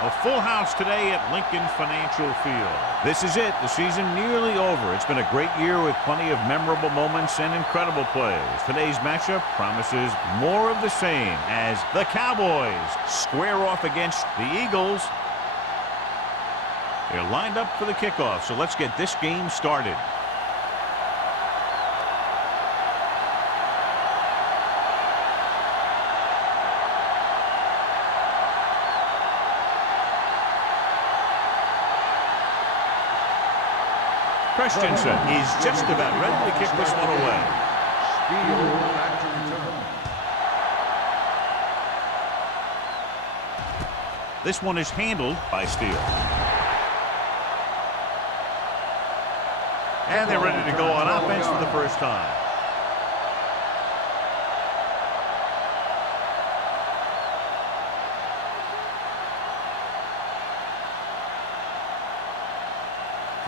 A full house today at Lincoln Financial Field. This is it. The season nearly over. It's been a great year with plenty of memorable moments and incredible plays. Today's matchup promises more of the same as the Cowboys square off against the Eagles. They're lined up for the kickoff, so let's get this game started. Christensen is just about ready to kick this one away. This one is handled by Steele. And they're ready to go on offense for the first time.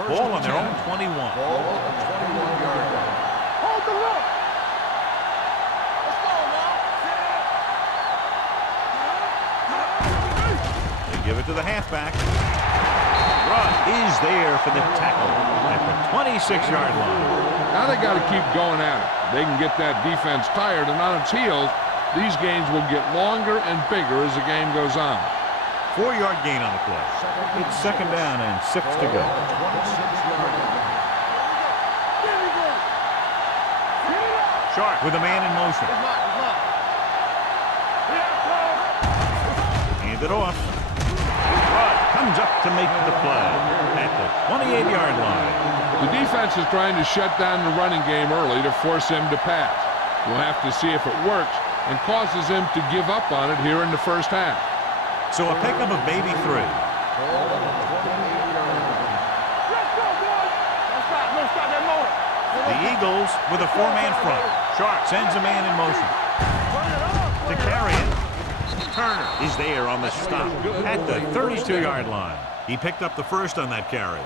Ball on their own 21. Ball on the 21-yard line. Hold the look. Let's go now. They give it to the halfback. Run is there for the tackle at the 26-yard line. Now they got to keep going at it. They can get that defense tired and on its heels. These games will get longer and bigger as the game goes on. 4-yard gain on the play. It's second down and 6 to go. Sharp with a man in motion. Hand it off. Rudd comes up to make the play at the 28-yard line. The defense is trying to shut down the running game early to force him to pass. We'll have to see if it works and causes him to give up on it here in the first half. So a pickup of maybe 3. The Eagles with a 4-man front. Sharp sends a man in motion. To carry it. Turner is there on the stop at the 32-yard line. He picked up the first on that carry.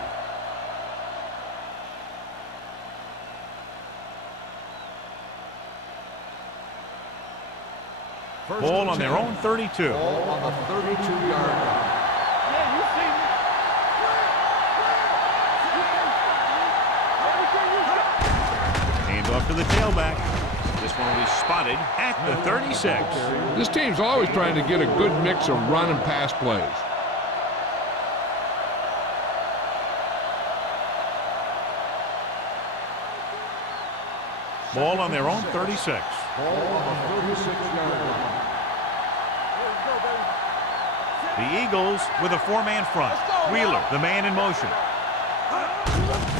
Ball on their own 32. Ball on the 32-yard line. Hand off to the tailback. This one will be spotted at the 36. This team's always trying to get a good mix of run and pass plays. Ball on their own 36. Ball on the 36-yard line. The Eagles with a 4-man front. Wheeler, the man in motion.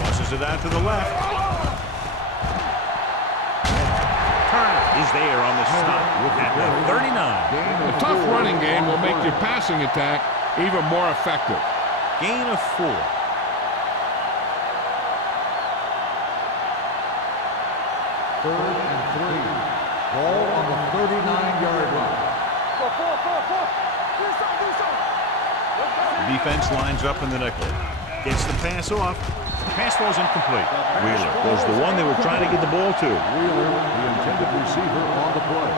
Tosses it out to the left. Turner is there on the stop at the 39. A tough running game will make your passing attack even more effective. Gain of 4. Third and 3. Ball on the 39-yard line. The defense lines up in the nickel. Gets the pass off. Pass falls incomplete. Wheeler was the one they were trying to get the ball to. Wheeler, the intended receiver on the play.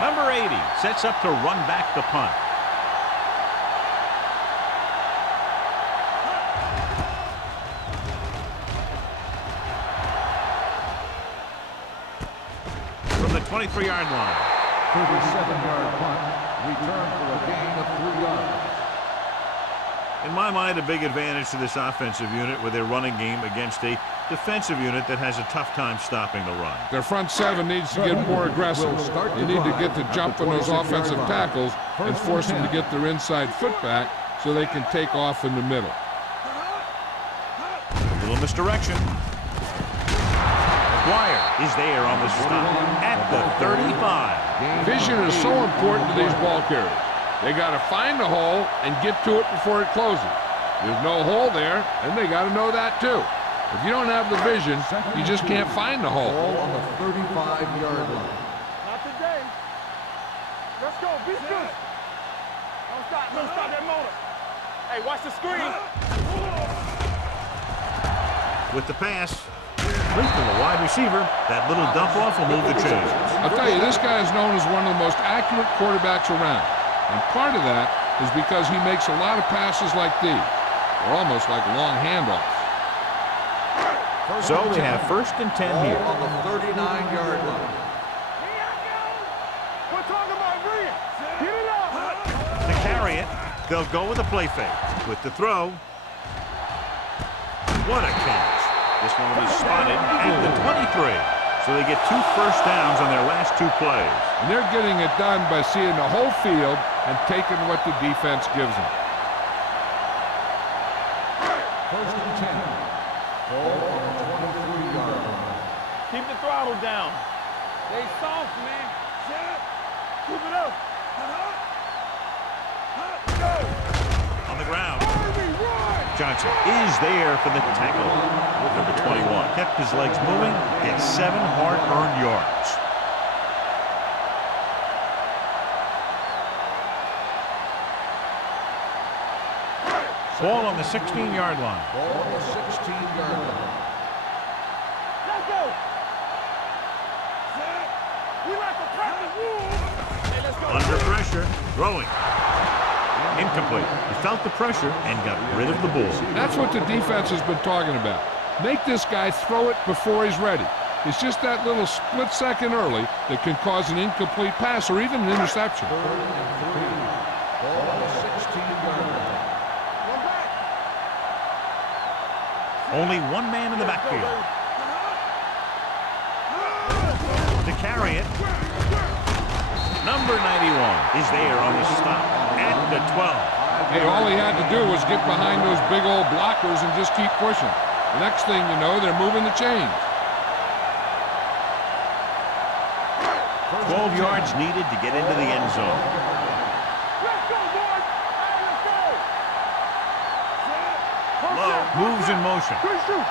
Number 80 sets up to run back the punt. From the 23-yard line. 37-yard punt. Return for a gain of 3 yards. In my mind, a big advantage to this offensive unit with their running game against a defensive unit that has a tough time stopping the run. Their front 7 needs to get more aggressive. They need to get the jump on those offensive tackles and force them to get their inside foot back so they can take off in the middle. A little misdirection. McGuire is there on the stop at the 35. Vision is so important to these ball carriers. They got to find the hole and get to it before it closes. There's no hole there, and they got to know that too. If you don't have the vision, you just can't find the hole. Ball on the 35-yard line. Not today. Let's go. Be good. Don't stop that motor. Hey, watch the screen. With the pass, complete to the wide receiver. That little dump off will move the chains. I'll tell you, this guy is known as one of the most accurate quarterbacks around. And part of that is because he makes a lot of passes like these. They're almost like long handoffs. So we have 1st and 10 here. On the 39-yard line. We're talking about Rhea. Get it up. To carry it, they'll go with a play fake. With the throw, what a catch. This one will be spotted at the 23. So they get 2 first downs on their last 2 plays. And they're getting it done by seeing the whole field and taking what the defense gives them. 1st and 10. Ball on the 23-yard line. Keep the throttle down. Stay soft, man. Keep it up. Go. On the ground. Johnson is there for the tackle. Number 21 kept his legs moving, gets 7 hard-earned yards. Ball on the 16-yard line. Ball on the 16-yard line. Let's go. We like to practice rules. Hey, let's go. Under pressure, throwing. Incomplete. He felt the pressure and got rid of the ball. That's what the defense has been talking about. Make this guy throw it before he's ready. It's just that little split second early that can cause an incomplete pass or even an interception. 3rd and 3. Ball on the 16-yard line. Only one man in the backfield. To carry it, number 91 is there on the stop at the 12. Hey, all he had to do was get behind those big old blockers and just keep pushing. The next thing you know, they're moving the chains. 12 yards needed to get into the end zone. Let's go, boys. Hey, let's go. Low moves in motion. Good shoot.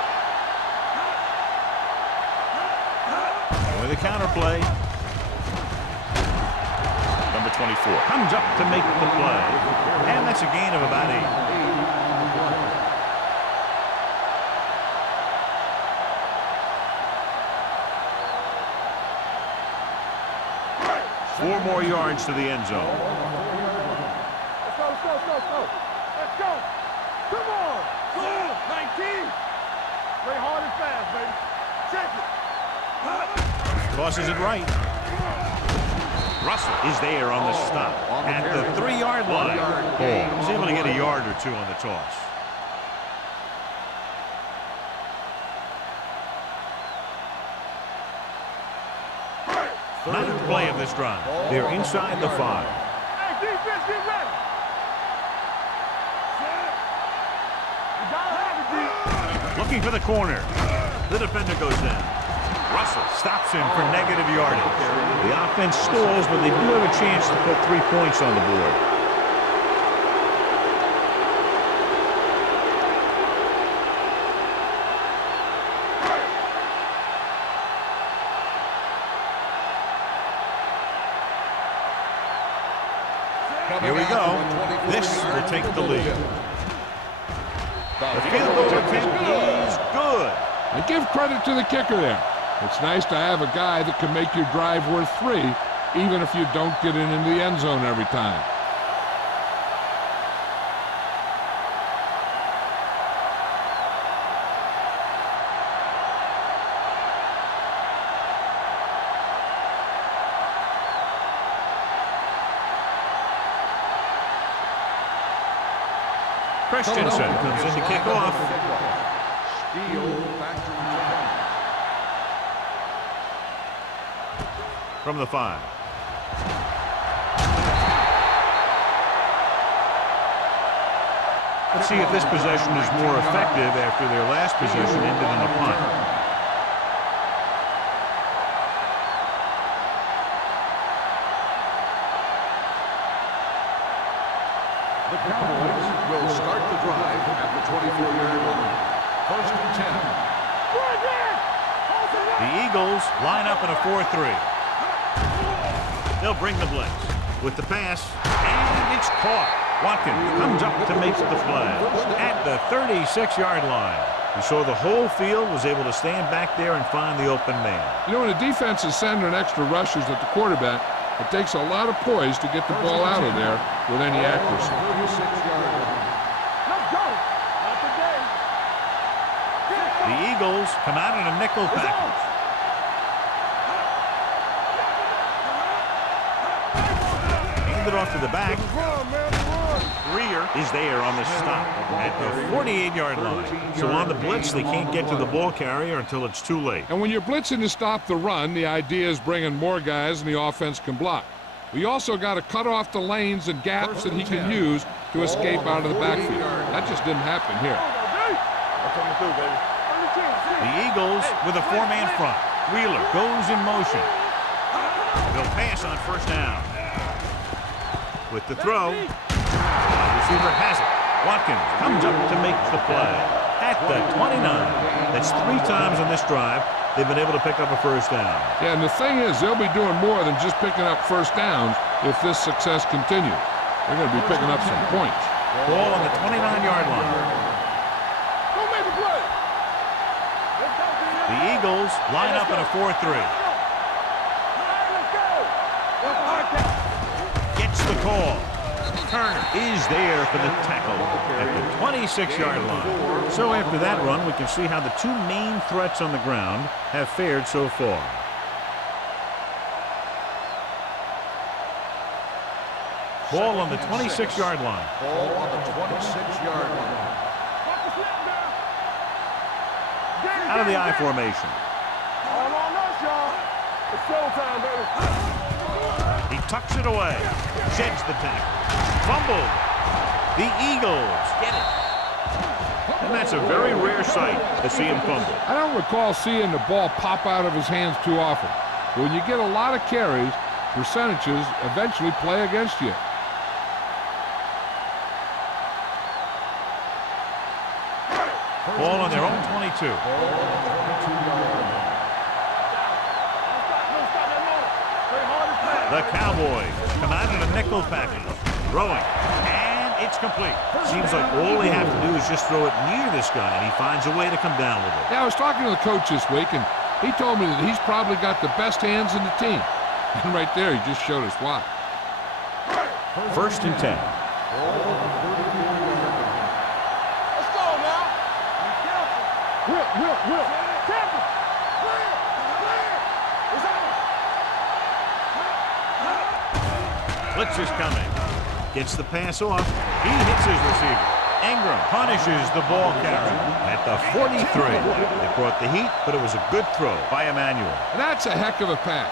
With a counter play. Number 24 comes up to make the play. And that's a gain of about 8. 4 more yards to the end zone. Let's go, let's go, let's go, let's go. Let's go. Come on. Go. 19. Play hard and fast, baby. Check it. Tosses it right. Russell is there on the stop at the 3-yard line. Ball. He's able to get a yard or 2 on the toss. Ninth play of this drive. They're inside the 5. Hey, defense, get ready. You gotta have it, D. Looking for the corner. The defender goes down. Russell stops him for negative yardage. The offense stalls, but they do have a chance to put 3 points on the board. Here we go. This will take the lead. The field goal attempt is good. And give credit to the kicker there. It's nice to have a guy that can make your drive worth 3, even if you don't get it into the end zone every time. Christensen comes in to kick off. Steele back to return. From the 5. Let's see if this possession is more effective after their last possession ended in a punt. The Cowboys will start the drive at the 24-yard line. 1st and 10. The Eagles line up in a 4-3. They'll bring the blitz with the pass, and it's caught. Watkins comes up to make the play at the 36-yard line. You saw the whole field was able to stand back there and find the open man. You know, when a defense is sending extra rushers at the quarterback, it takes a lot of poise to get the ball out of there with any accuracy. Let's go. Not today. The Eagles come out in a nickel package. Hand it off to the back. Run, man, run. Greer is there on the stop at the 48-yard line. So on the blitz, they can't get to the ball carrier until it's too late. And when you're blitzing to stop the run, the idea is bringing more guys and the offense can block. We also got to cut off the lanes and gaps that he can use to escape out of the backfield. That just didn't happen here. That's coming through, baby. The Eagles with a four-man front. Wheeler goes in motion. They'll pass on first down. With the throw, the receiver has it. Watkins comes up to make the play at the 29. That's 3 times on this drive they've been able to pick up a first down. Yeah, and the thing is, they'll be doing more than just picking up first downs if this success continues. They're going to be picking up some points. Ball on the 29-yard line. Go make the play. The Eagles line up in a 4-3. Gets the call. Turner is there for the tackle at the 26-yard line. So after that run, we can see how the 2 main threats on the ground have fared so far. Ball on the 26-yard line. Ball on the 26-yard line. Out of the I formation. All on us, y'all. It's showtime, baby. He tucks it away. Sheds the tackle. Fumbled. The Eagles get it. And that's a very rare sight to see him fumble. I don't recall seeing the ball pop out of his hands too often. But when you get a lot of carries, percentages eventually play against you. Ball on their own 22. The Cowboys come out in a nickel package. Throwing. And it's complete. Seems like all they have to do is just throw it near this guy, and he finds a way to come down with it. Yeah, I was talking to the coach this week, and he told me that he's probably got the best hands in the team. And right there, he just showed us why. 1st and 10. Let's go now. Will. Careful. Clear. It's out. Blitz is coming. Gets the pass off. He hits his receiver. Ingram punishes the ball carrier at the 43. It brought the heat, but it was a good throw by Emmanuel. And that's a heck of a pass.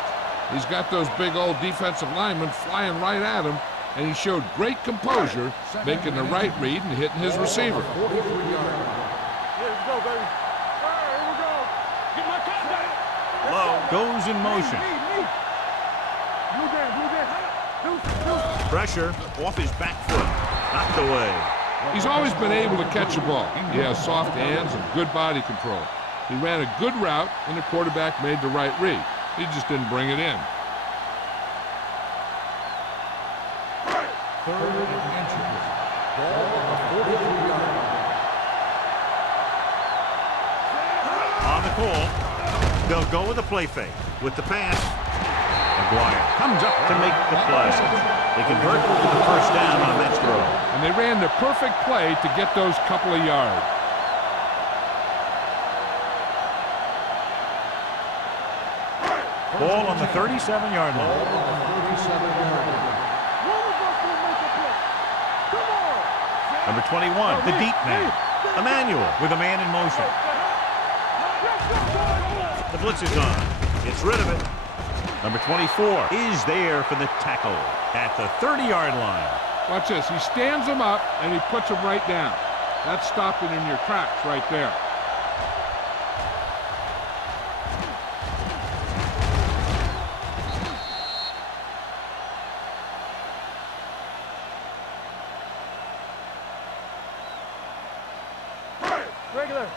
He's got those big old defensive linemen flying right at him, and he showed great composure, making the right read and hitting his receiver. Here we go, baby. All right, here we go. Get my cat down. Low goes in motion. Blue down. Pressure off his back foot. Knocked away. He's always been able to catch a ball. He has soft hands and good body control. He ran a good route, and the quarterback made the right read. He just didn't bring it in. 3rd and inches. Ball on the 43-yard line. On the call, they'll go with a play fake. With the pass, McGuire comes up to make the play. They convert to the first down on that throw. And they ran the perfect play to get those couple of yards. Ball on the 37-yard line. Ball on the 37-yard line. Number 21, the deep man. Emmanuel with a man in motion. The blitz is on. Gets rid of it. Number 24 is there for the tackle at the 30-yard line. Watch this. He stands him up, and he puts him right down. That's stopping in your tracks right there. Regular.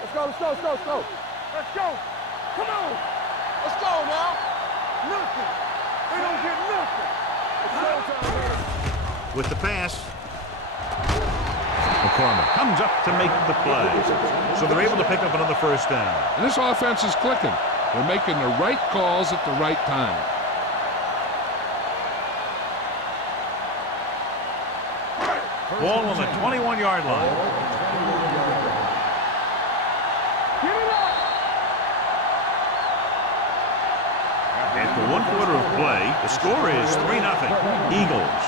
Let's go. Let's go. Come on. Let's go now. Nothing. They don't get nothing. It's showtime, baby. With the pass, McCormick comes up to make the play. So they're able to pick up another first down. And this offense is clicking. They're making the right calls at the right time. Ball on the 21-yard line. After 1 quarter of play, the score is 3-0. Eagles.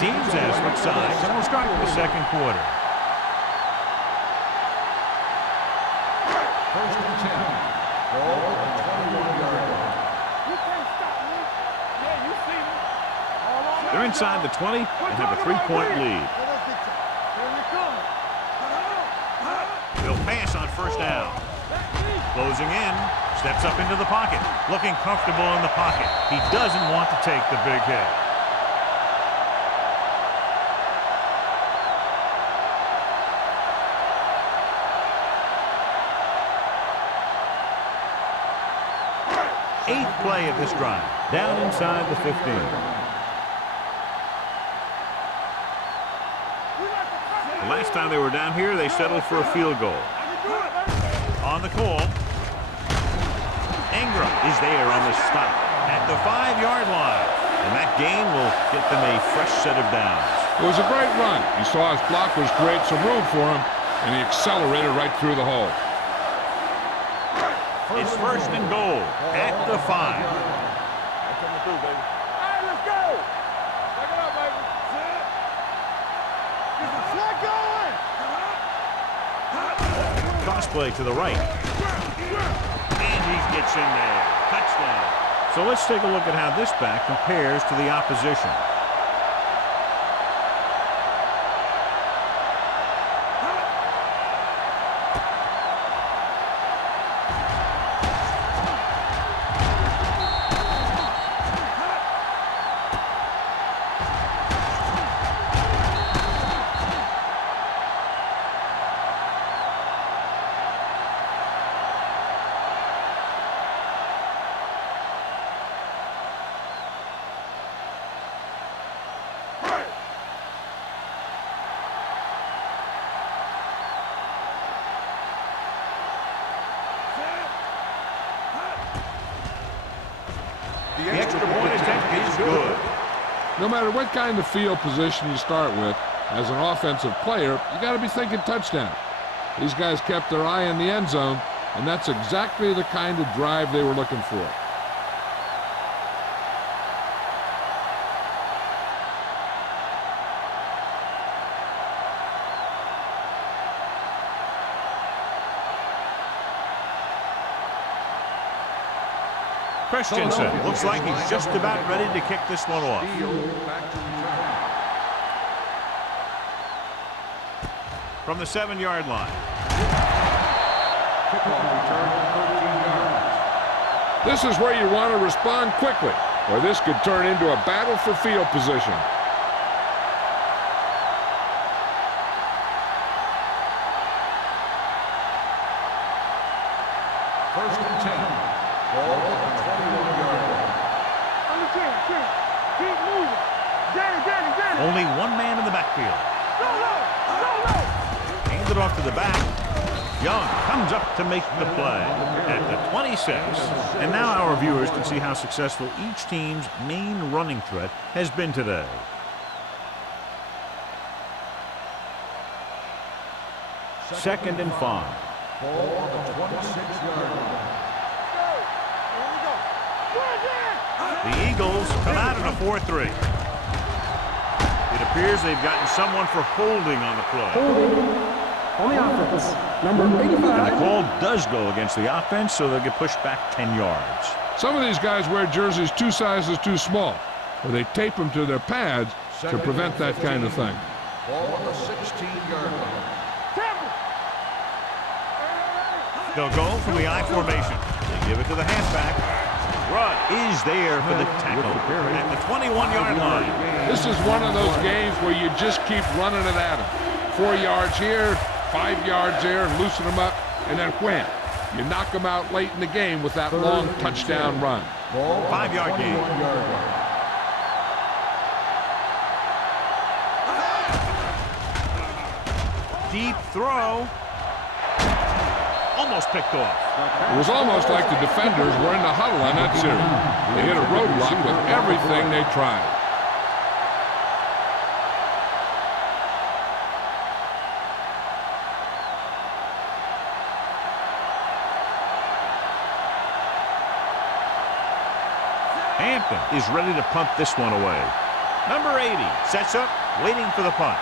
Teams have switched sides, and we'll start the second quarter. First and 10. Ball at the 21-yard line. You can't stop me. Yeah, you see me. All on They're inside the 20 and have a 3-point lead. Here we come. They'll pass on first down. Closing in, steps up into the pocket, looking comfortable in the pocket. He doesn't want to take the big hit. Eighth play of this drive, down inside the 15. The last time they were down here, they settled for a field goal. On the call, Ingram is there on the stop at the 5-yard line. And that gain will get them a fresh set of downs. It was a great run. He saw his blockers create some room for him, and he accelerated right through the hole. It's first and goal at the 5. That's coming through, baby. All right, let's go. Back it up, baby. Get the flag going. Cross play to the right. And he gets in there. Touchdown. So let's take a look at how this back compares to the opposition. The extra point attempt is good. No matter what kind of field position you start with, as an offensive player, you got to be thinking touchdown. These guys kept their eye on the end zone, and that's exactly the kind of drive they were looking for. Christensen looks like he's just about ready to kick this one off. From the 7-yard line. This is where you want to respond quickly, or this could turn into a battle for field position. First and 10. Ball at the 21-yard line. Understand, keep moving. Danny. Only one man in the backfield. Go low. Hands it off to the back. Young comes up to make the play at the 26. And now our viewers can see how successful each team's main running threat has been today. Second and 5. Ball on the 26-yard line. The Eagles come out in a 4-3. It appears they've gotten someone for holding on the play. On the offense, number 85. And the call does go against the offense, so they'll get pushed back 10 yards. Some of these guys wear jerseys 2 sizes too small, or they tape them to their pads to prevent that kind of thing. Ball on the 16-yard line. They'll go from the I formation. They give it to the halfback. Rudd is there for the tackle at the 21-yard line. This is one of those games where you just keep running it at them. 4 yards here, 5 yards there, loosen them up, and then wham. You knock them out late in the game with that long touchdown run. 5-yard gain. Deep throw. Almost picked off. It was almost like the defenders were in the huddle on that series. They hit a roadblock with everything they tried. Hampton is ready to punt this one away. Number 80 sets up, waiting for the punt.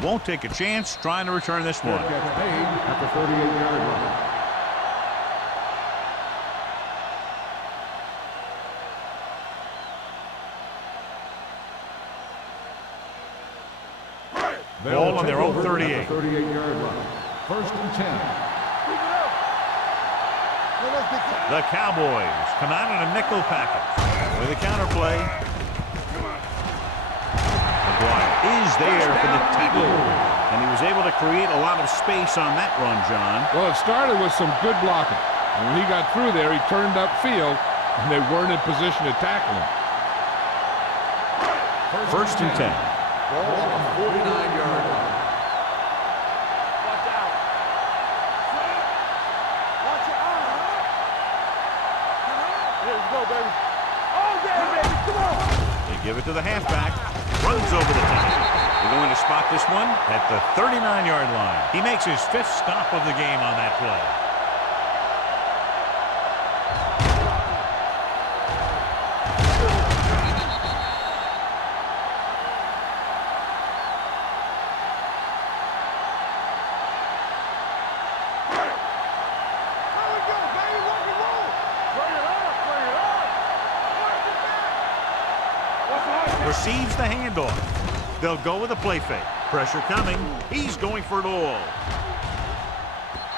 Won't take a chance trying to return this one. Gets paid at the 38-yard line. Ball on their own 38. 38-yard line. First and 10. The Cowboys come out in a nickel package with a counterplay. McGuire is there for the tackle, and he was able to create a lot of space on that run, John. Well, it started with some good blocking. And when he got through there, he turned upfield, and they weren't in position to tackle him. First and 10. Ball on the 49-yard line. Watch out. Watch your eyes. Here we go, baby. Oh, yeah, baby. Come on. They give it to the halfback. Runs over the top. They're going to spot this one at the 39-yard line. He makes his 5th stop of the game on that play. There we go, baby. Rock and roll. Bring it up. Bring it up. Watch it back. What's the high? Receives the handoff. They'll go with a play fake. Pressure coming. He's going for it all.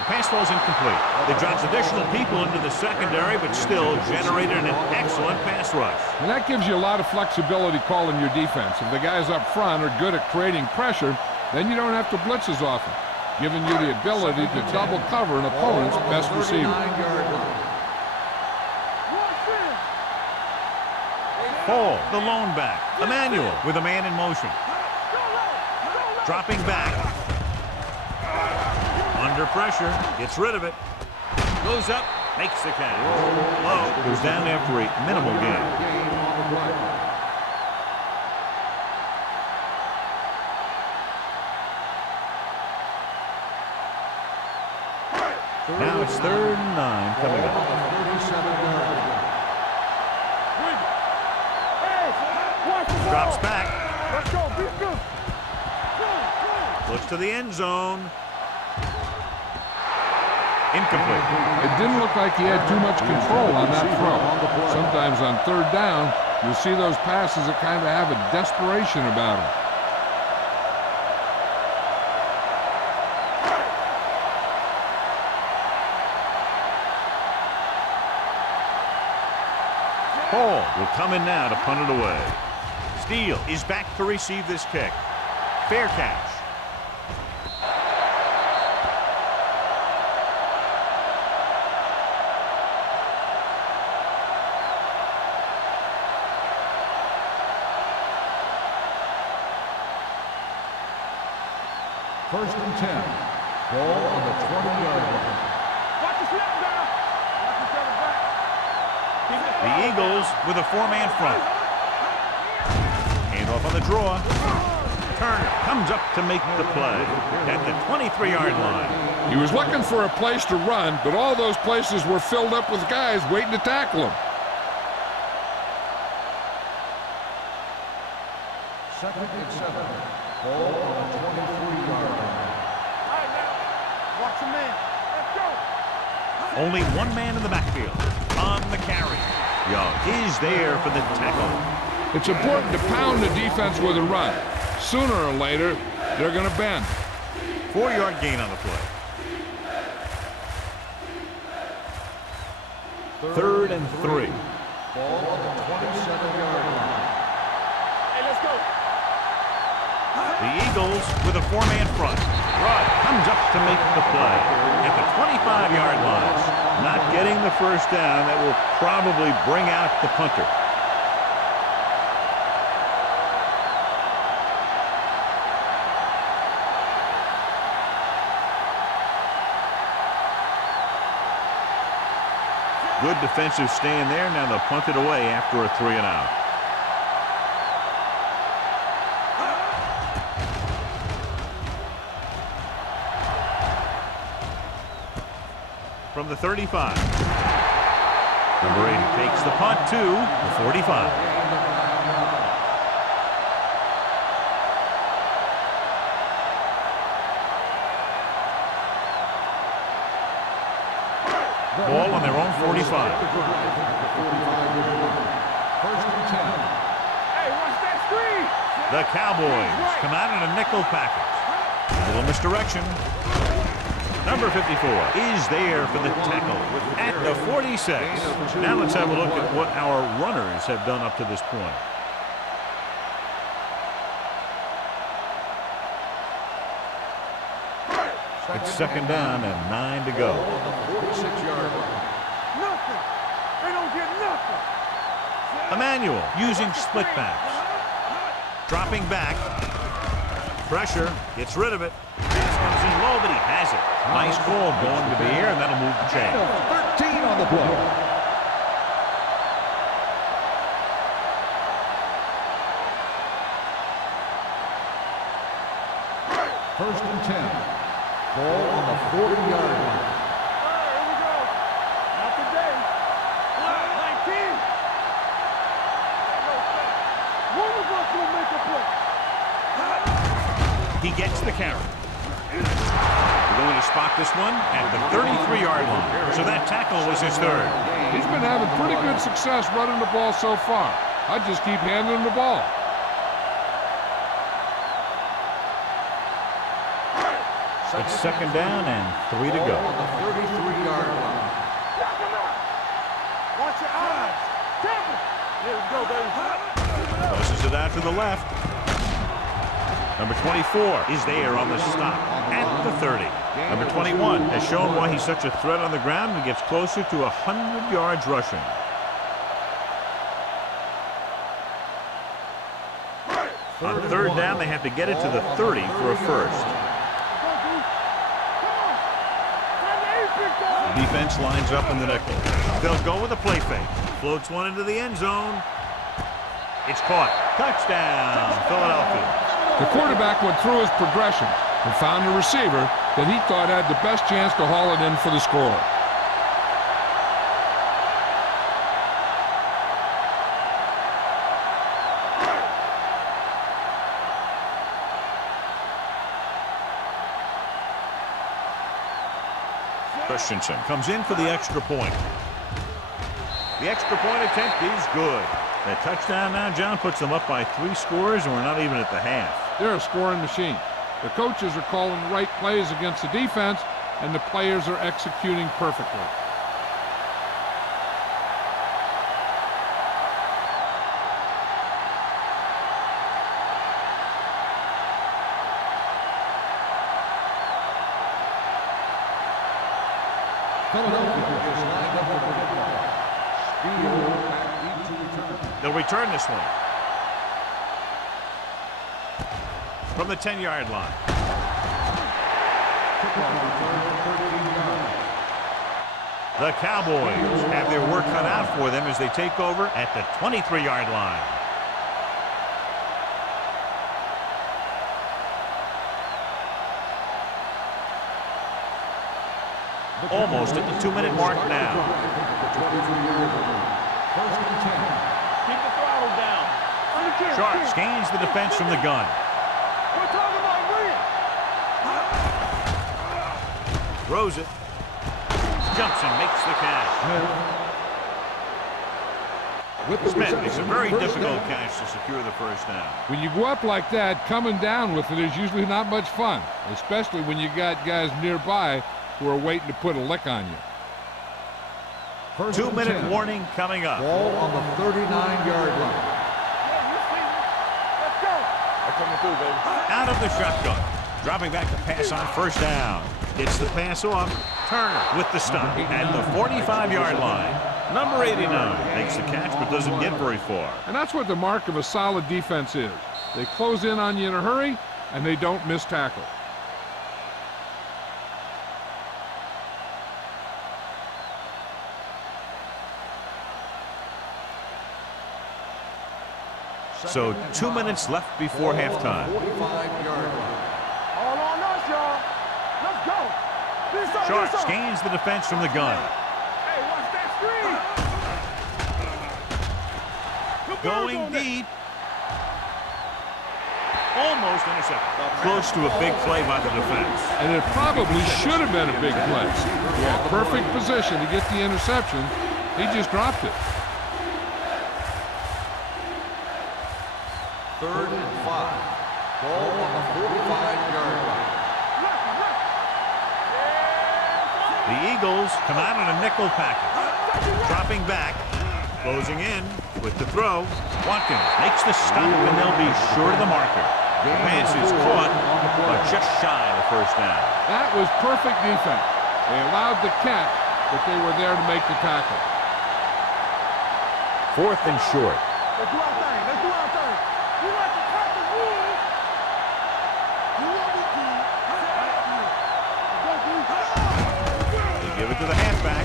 The pass ball's incomplete. They dropped additional people into the secondary, but still generated an excellent pass rush. And that gives you a lot of flexibility calling your defense. If the guys up front are good at creating pressure, then you don't have to blitz as often, giving you the ability to double cover an opponent's best receiver. 39-yard line. Watch this. Paul, the lone back. Emmanuel with a man in motion. Dropping back. Under pressure. Gets rid of it. Goes up. Makes the catch. Low. Goes down after a minimal gain. Game on the play. Now it's 3rd and 9 coming Ball up. on the 37-yard line. Hey, watch the ball. Drops back. Let's go. Be good. Looks to the end zone. Incomplete. It didn't look like he had too much control on that throw. Sometimes on 3rd down, you'll see those passes that kind of have a desperation about them. Paul will come in now to punt it away. Steele is back to receive this kick. Fair catch. First and 10. Ball on the 20-yard line. Watch the snap now. Watch each other back. The Eagles with a 4-man front. Handoff on the draw. Turner comes up to make the play at the 23-yard line. He was looking for a place to run, but all those places were filled up with guys waiting to tackle him. Second and 7. Ball on the 23-yard line. All right, now. Watch the man. Let's go. Only one man in the backfield on the carry. Young is there for the tackle. It's important to pound the defense with a run. Sooner or later, they're going to bend. 4-yard gain on the play. 3rd and 3. Ball on the 27-yard line. Hey, let's go. The Eagles with a 4-man front. Rudd comes up to make the play at the 25-yard line. Not getting the first down. That will probably bring out the punter. Good defensive stand there. Now they'll punt it away after a 3-and-out. From the 35. Number 80 takes the punt to the 45. Ball on their own 45. First and 10. Hey, watch that screen. The Cowboys come out in a nickel package. A little misdirection. Number 54 is there for the tackle at the 46. Now let's have a look at what our runners have done up to this point. It's second down and 9 to go. 46-yard line. Nothing. They don't get nothing. Emmanuel using split backs. Dropping back. Pressure. Gets rid of it. This comes in low, but he has it. Nice ball going to the air, and that'll move the chain. 13 on the play. First and 10. Ball on the 40-yard line. All right, here we go. Not today. 19. One of us will make a play. He gets the carry. We're going to spot this one at the 33-yard line. So that tackle was his third. He's been having pretty good success running the ball so far. I just keep handing him the ball. It's second down and 3 to go. On the 33-yard line. Check him out. Watch your eyes. Careful. There we go, baby. Tosses it out to the left. Number 24 is there on the stop at the 30. Number 21 has shown why he's such a threat on the ground and gets closer to 100 yards rushing. On third down, they have to get it to the 30 for a first. Defense lines up in the nickel. They'll go with a play fake. Floats one into the end zone. It's caught. Touchdown, Philadelphia. The quarterback went through his progression and found a receiver that he thought had the best chance to haul it in for the score. Christensen comes in for the extra point. The extra point attempt is good. That touchdown now, John, puts them up by 3 scores, and we're not even at the half. They're a scoring machine. The coaches are calling the right plays against the defense, and the players are executing perfectly. They'll return this one. From the 10-yard line. The Cowboys have their work cut out for them as they take over at the 23-yard line. Almost at the 2-minute mark now. Keep the throttle down. Sharp scans the defense from the gun. We're talking about Williams. Throws it. Jumps and makes the catch. Smith makes a very difficult catch to secure the first down. When you go up like that, coming down with it is usually not much fun, especially when you got guys nearby who are waiting to put a lick on you. 2-minute warning coming up. Ball on the 39-yard line. Let's go. They're coming through, baby. Out of the shotgun. Dropping back to pass on first down. Gets the pass off. Turner with the stop at the 45-yard line. Number 89 makes the catch but doesn't get very far. And that's what the mark of a solid defense is. They close in on you in a hurry, and they don't miss tackle. So 2 minutes left before halftime. 45-yard line. All on us, y'all. Let's go. This up, Sharp this up. scans the defense from the gun. Hey, watch that screen. Good birds Going on that. deep. Almost intercepted. Close to a big play by the defense. And it probably should have been a big play. He had perfect position to get the interception. He just dropped it. 3rd and 5. Ball on the 45-yard line. The Eagles come out in a nickel package. Dropping back. Closing in with the throw. Watkins makes the stop, and they'll be short of the marker. The pass is caught, but just shy of the first down. That was perfect defense. They allowed the catch, but they were there to make the tackle. 4th and short. Let's do our thing. Let's do our thing. We like to cut the rules. You want me to? They give it to the halfback.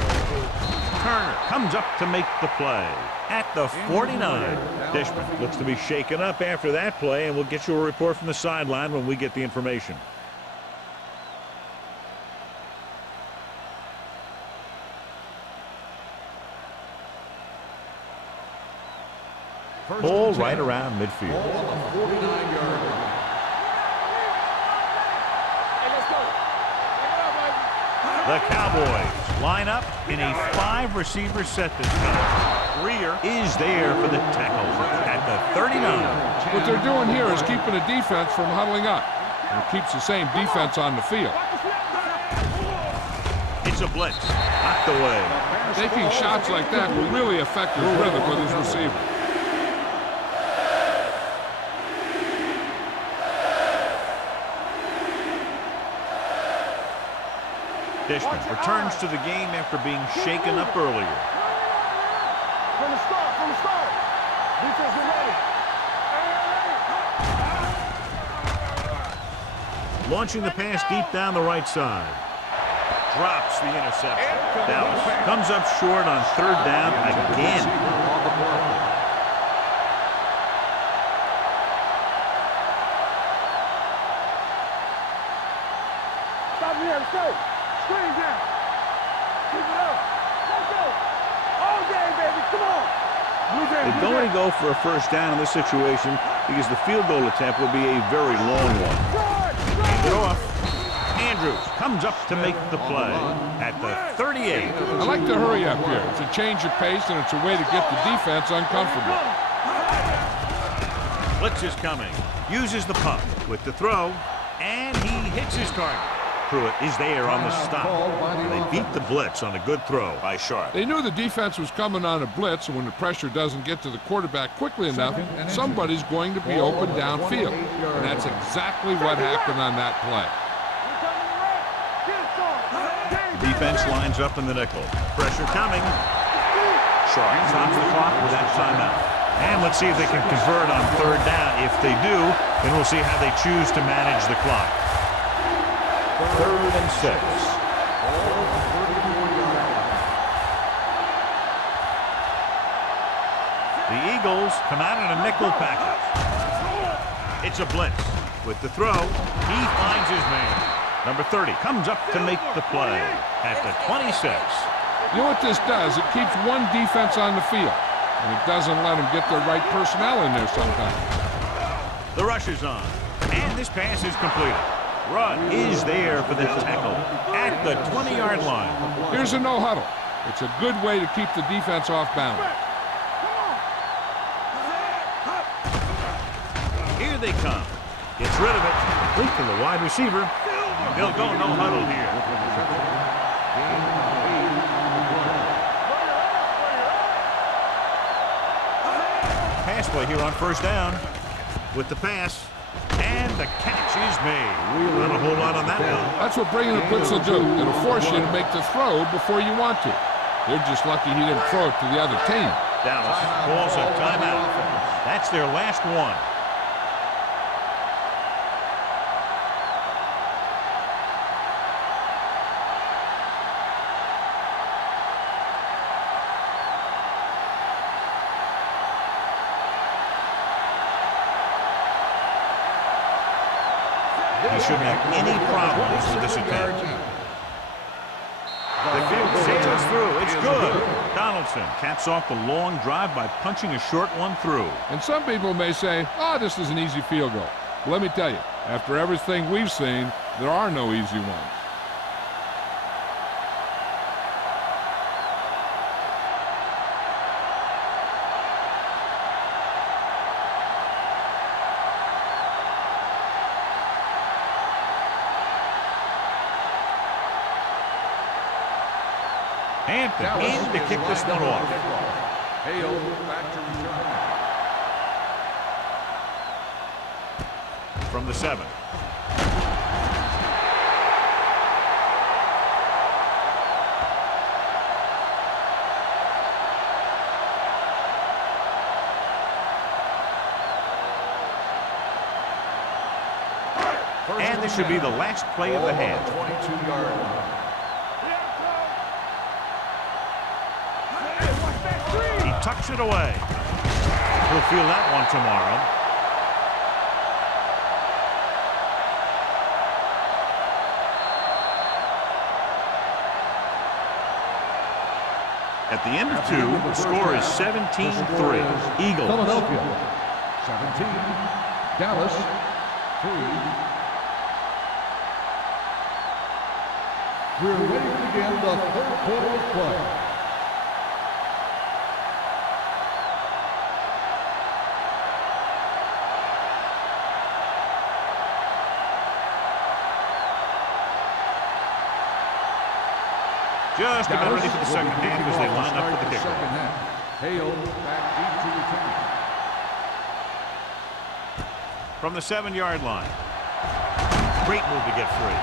Turner comes up to make the play at the 49. Dishman looks to be shaken up after that play, and we'll get you a report from the sideline when we get the information. Ball right around midfield. Ball on the 49-yard line. Hey, let's go. Take it up, baby. The Cowboys line up in a 5-receiver set this time. Greer is there for the tackle at the 39. What they're doing here is keeping the defense from huddling up. And it keeps the same defense on the field. It's a blitz. Knocked away. Taking shots like that will really affect his rhythm with his receiver. Dishman returns to the game after being shaken up earlier. From the start, from the start. Defense, get ready. Launching the pass deep down the right side. Drops the interception. Dallas comes up short on 3rd down again. On the play. Stop me, let's go. Screen down. Keep it up. Let's go. All day, baby. Come on. They don't want to go for a first down in this situation because the field goal attempt will be a very long one. Hand it off. Andrews comes up to make the play at the 38. I like to hurry up here. It's a change of pace, and it's a way to get the defense uncomfortable. Blitz is coming. Uses the pump with the throw, and he hits his target. Pruitt is there on the stop. They beat the blitz on a good throw by Sharp. They knew the defense was coming on a blitz, and when the pressure doesn't get to the quarterback quickly enough, somebody's going to be open downfield. And that's exactly what happened on that play. Defense lines up in the nickel. Pressure coming. Sharp stops the clock with that timeout. And let's see if they can convert on 3rd down. If they do, then we'll see how they choose to manage the clock. 3rd and 6. The Eagles come out in a nickel package. It's a blitz. With the throw, he finds his man. Number 30 comes up to make the play at the 26. You know what this does? It keeps one defense on the field, and it doesn't let them get the right personnel in there sometimes. The rush is on, and this pass is completed. Rudd is there for the tackle at the 20-yard line. Here's a no-huddle. It's a good way to keep the defense off balance. Here they come. Gets rid of it. Complete to the wide receiver. They'll go no huddle here. Pass play here on 1st down. With the pass. And the catch is made. Not a whole lot on that one. That's what bringing the blitz will do. It'll force you to make the throw before you want to. They're just lucky he didn't throw it to the other team. Dallas calls a timeout. That's their last one. He shouldn't have any problems with this attempt. The kick sails through. It's good. Donaldson caps off the long drive by punching a short one through. And some people may say, oh, this is an easy field goal. Well, let me tell you, after everything we've seen, there are no easy ones. Hampton in to kick this one off. Hale back to return. From the 7. And this should be the last play of the half. 22-yard line. He tucks it away. He'll feel that one tomorrow. At the end of 2, the score is 17-3. Eagles. Philadelphia 17. Dallas 3. We're ready to begin the third quarter of play. Just about ready for the second half as they line up for the kickoff. Hale back deep to return. From the 7-yard line. Great move to get free.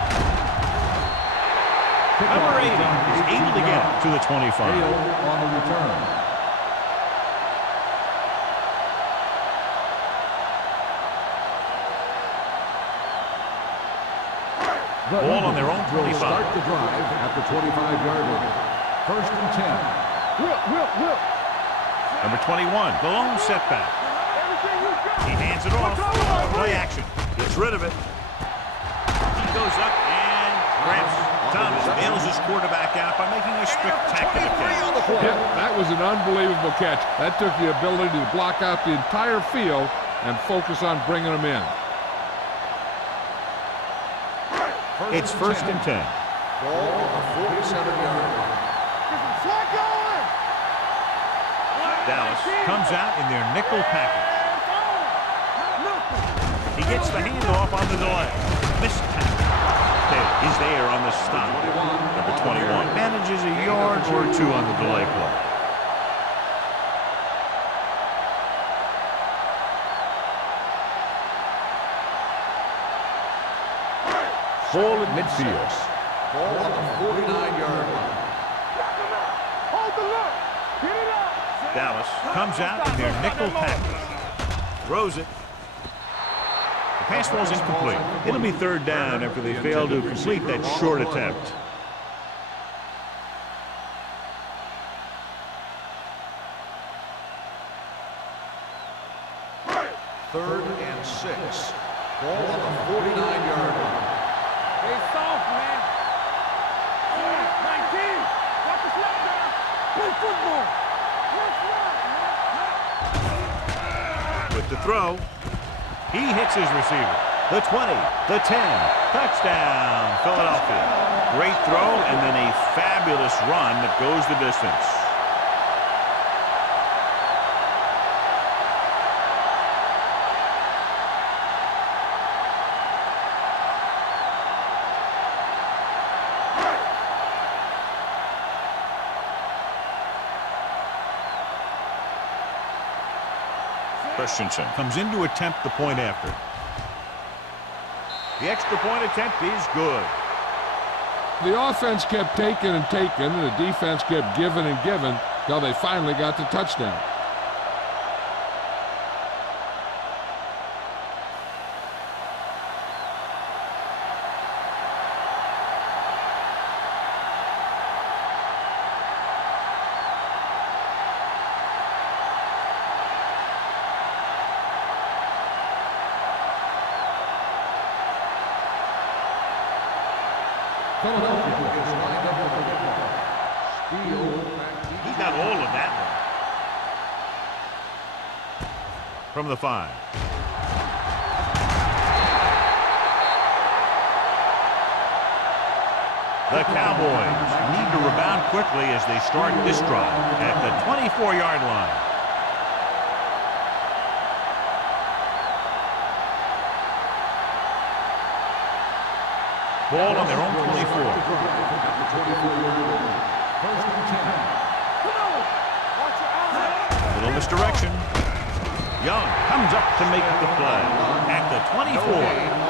Number 80 is able to get it to the 25. Hale on the return. Ball on their own 25. Start the drive at the 25-yard line. First and 10. Whip. Number 21, the lone setback. He hands it off. Play action. Gets rid of it. He goes up and grabs. Thomas bails his quarterback out by making a spectacular catch. Yeah, that was an unbelievable catch. That took the ability to block out the entire field and focus on bringing them in. It's first and 10. Ball on the 47-yard line. Dallas comes out in their nickel package. He gets the handoff on the delay. Missed tackle. He's there on the stop. Number 21 manages a yard or 2 on the delay play. Ball at midfield. Ball on the 49-yard line. Hold the look. Get it up. Dallas comes out in their nickel package. Throws it. The pass ball's incomplete. It'll be third down after they fail to complete that short attempt. Third and 6. Ball on the 49-yard line. Hey, soft, man. 19. Watch the slap down. Play football. With the throw, he hits his receiver. The 20, the 10, touchdown, Philadelphia. Great throw and then a fabulous run that goes the distance. Christensen comes in to attempt the point after. The extra point attempt is good. The offense kept taking and taking, and the defense kept giving and giving until they finally got the touchdown. Philadelphia is lined up with the football. Steele back deep. He got all of that one. From the 5. The Cowboys need to rebound quickly as they start this drive at the 24-yard line. Ball on their own 24. Little misdirection. Young comes up to make the play at the 24.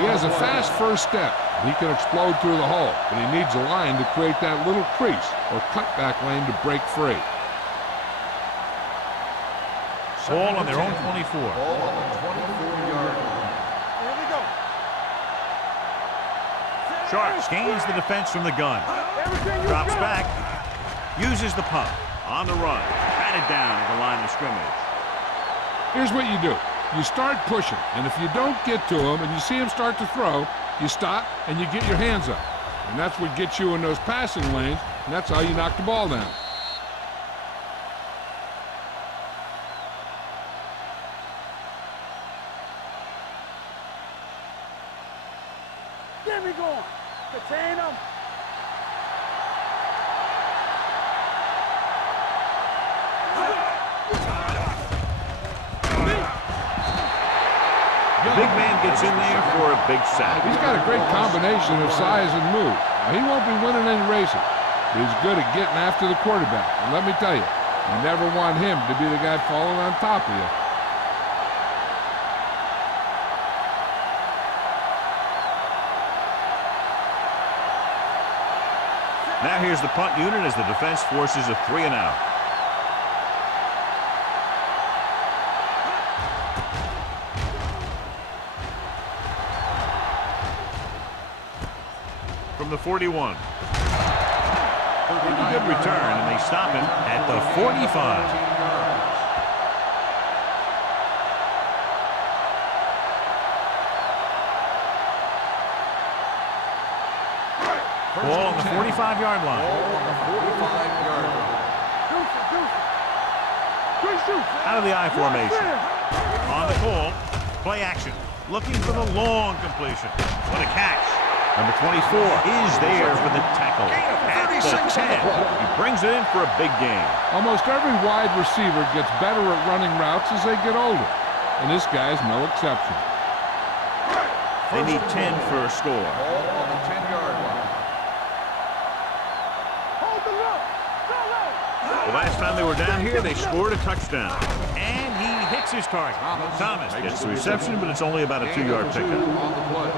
He has a fast first step. He can explode through the hole, but he needs a line to create that little crease or cutback lane to break free. Ball on their own 24. Ball on the 24-yard line. Here we go. Sharks gains the defense from the gun. Everything you Drops got. back. Uses the pump. On the run. Batted down at the line of scrimmage. Here's what you do. You start pushing, and if you don't get to him and you see him start to throw, you stop and you get your hands up. And that's what gets you in those passing lanes, and that's how you knock the ball down. Get me going. Contain them. The big man gets in there for a big sack. He's got a great combination of size and move. Now, he won't be winning any races, but he's good at getting after the quarterback. And let me tell you, you never want him to be the guy falling on top of you. Now here's the punt unit as the defense forces a 3-and-out. From the 41. Pretty good return, and they stop him at the 45. Ball on the 45-yard line. Ball on the 45-yard line. Out of the I formation. On the call, play action. Looking for the long completion. What a catch. Number 24 is there for the tackle. At the 10. He brings it in for a big gain. Almost every wide receiver gets better at running routes as they get older, and this guy's no exception. They need 10 for a score. Ball on the 10-yard line. The last time they were down here, they scored a touchdown. And he hits his target. Thomas gets the reception, but it's only about a 2-yard pickup. On the play.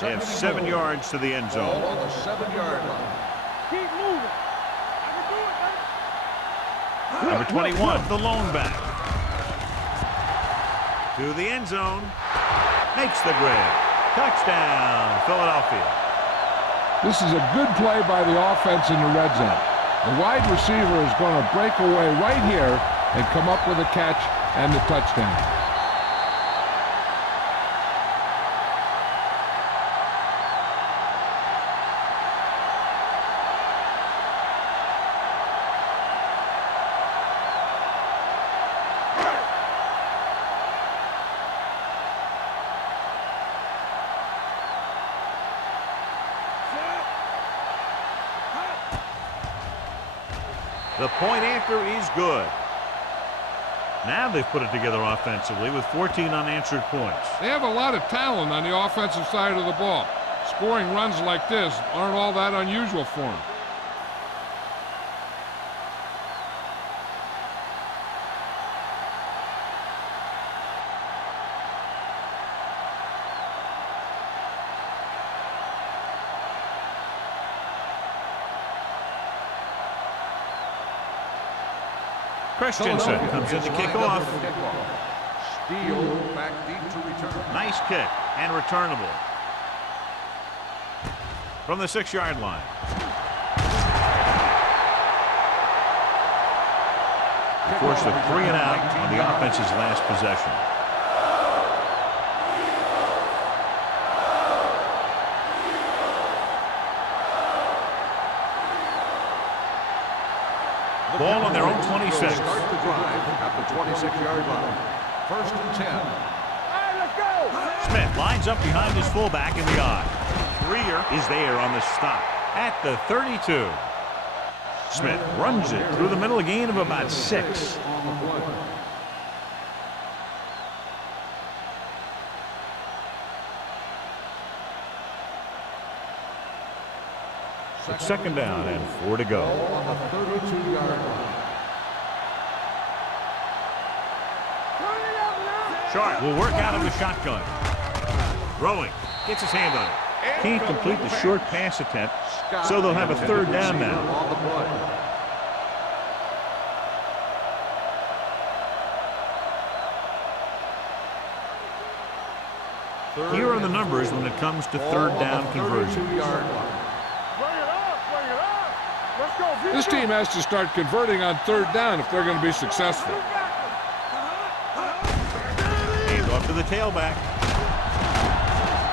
They have 7 yards to the end Ball zone. on the 7-yard line. Keep moving. I can do it, man. Number 21, the lone back. To the end zone. Makes the grab. Touchdown, Philadelphia. This is a good play by the offense in the red zone. The wide receiver is going to break away right here and come up with a catch and the touchdown. The point after is good. Now they've put it together offensively with 14 unanswered points. They have a lot of talent on the offensive side of the ball. Scoring runs like this aren't all that unusual for them. Christensen comes in to kick off. Steele back deep to return. Nice kick and returnable. From the 6-yard line. Forced a 3 and out on the offense's last possession. Ball on their own 26. Start the drive at the 26-yard line. 1st and 10. All right, let's go. Smith lines up behind his fullback in the I. Greer is there on the stop at the 32. Smith runs it through the middle, a gain of about 6. It's 2nd down and 4 to go. On the 32-yard line. Sharp will work out of the shotgun. Throwing. Gets his hand on it. Can't complete the short pass attempt, so they'll have a 3rd down now. On the play. Here are the numbers when it comes to 3rd down conversion. This team has to start converting on 3rd down if they're going to be successful. Hand off to the tailback.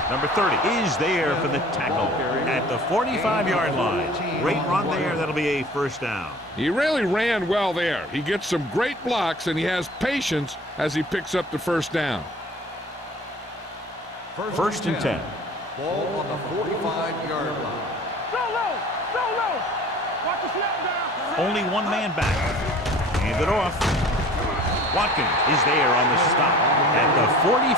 Number 30 is there for the tackle at the 45-yard line. Great run there. That'll be a 1st down. He really ran well there. He gets some great blocks, and he has patience as he picks up the 1st down. 1st and 10. Ball on the 45-yard line. Go low. Go low. Watch the snap down. Only one man back. Hand it off. Watkins is there on the stop at the 45.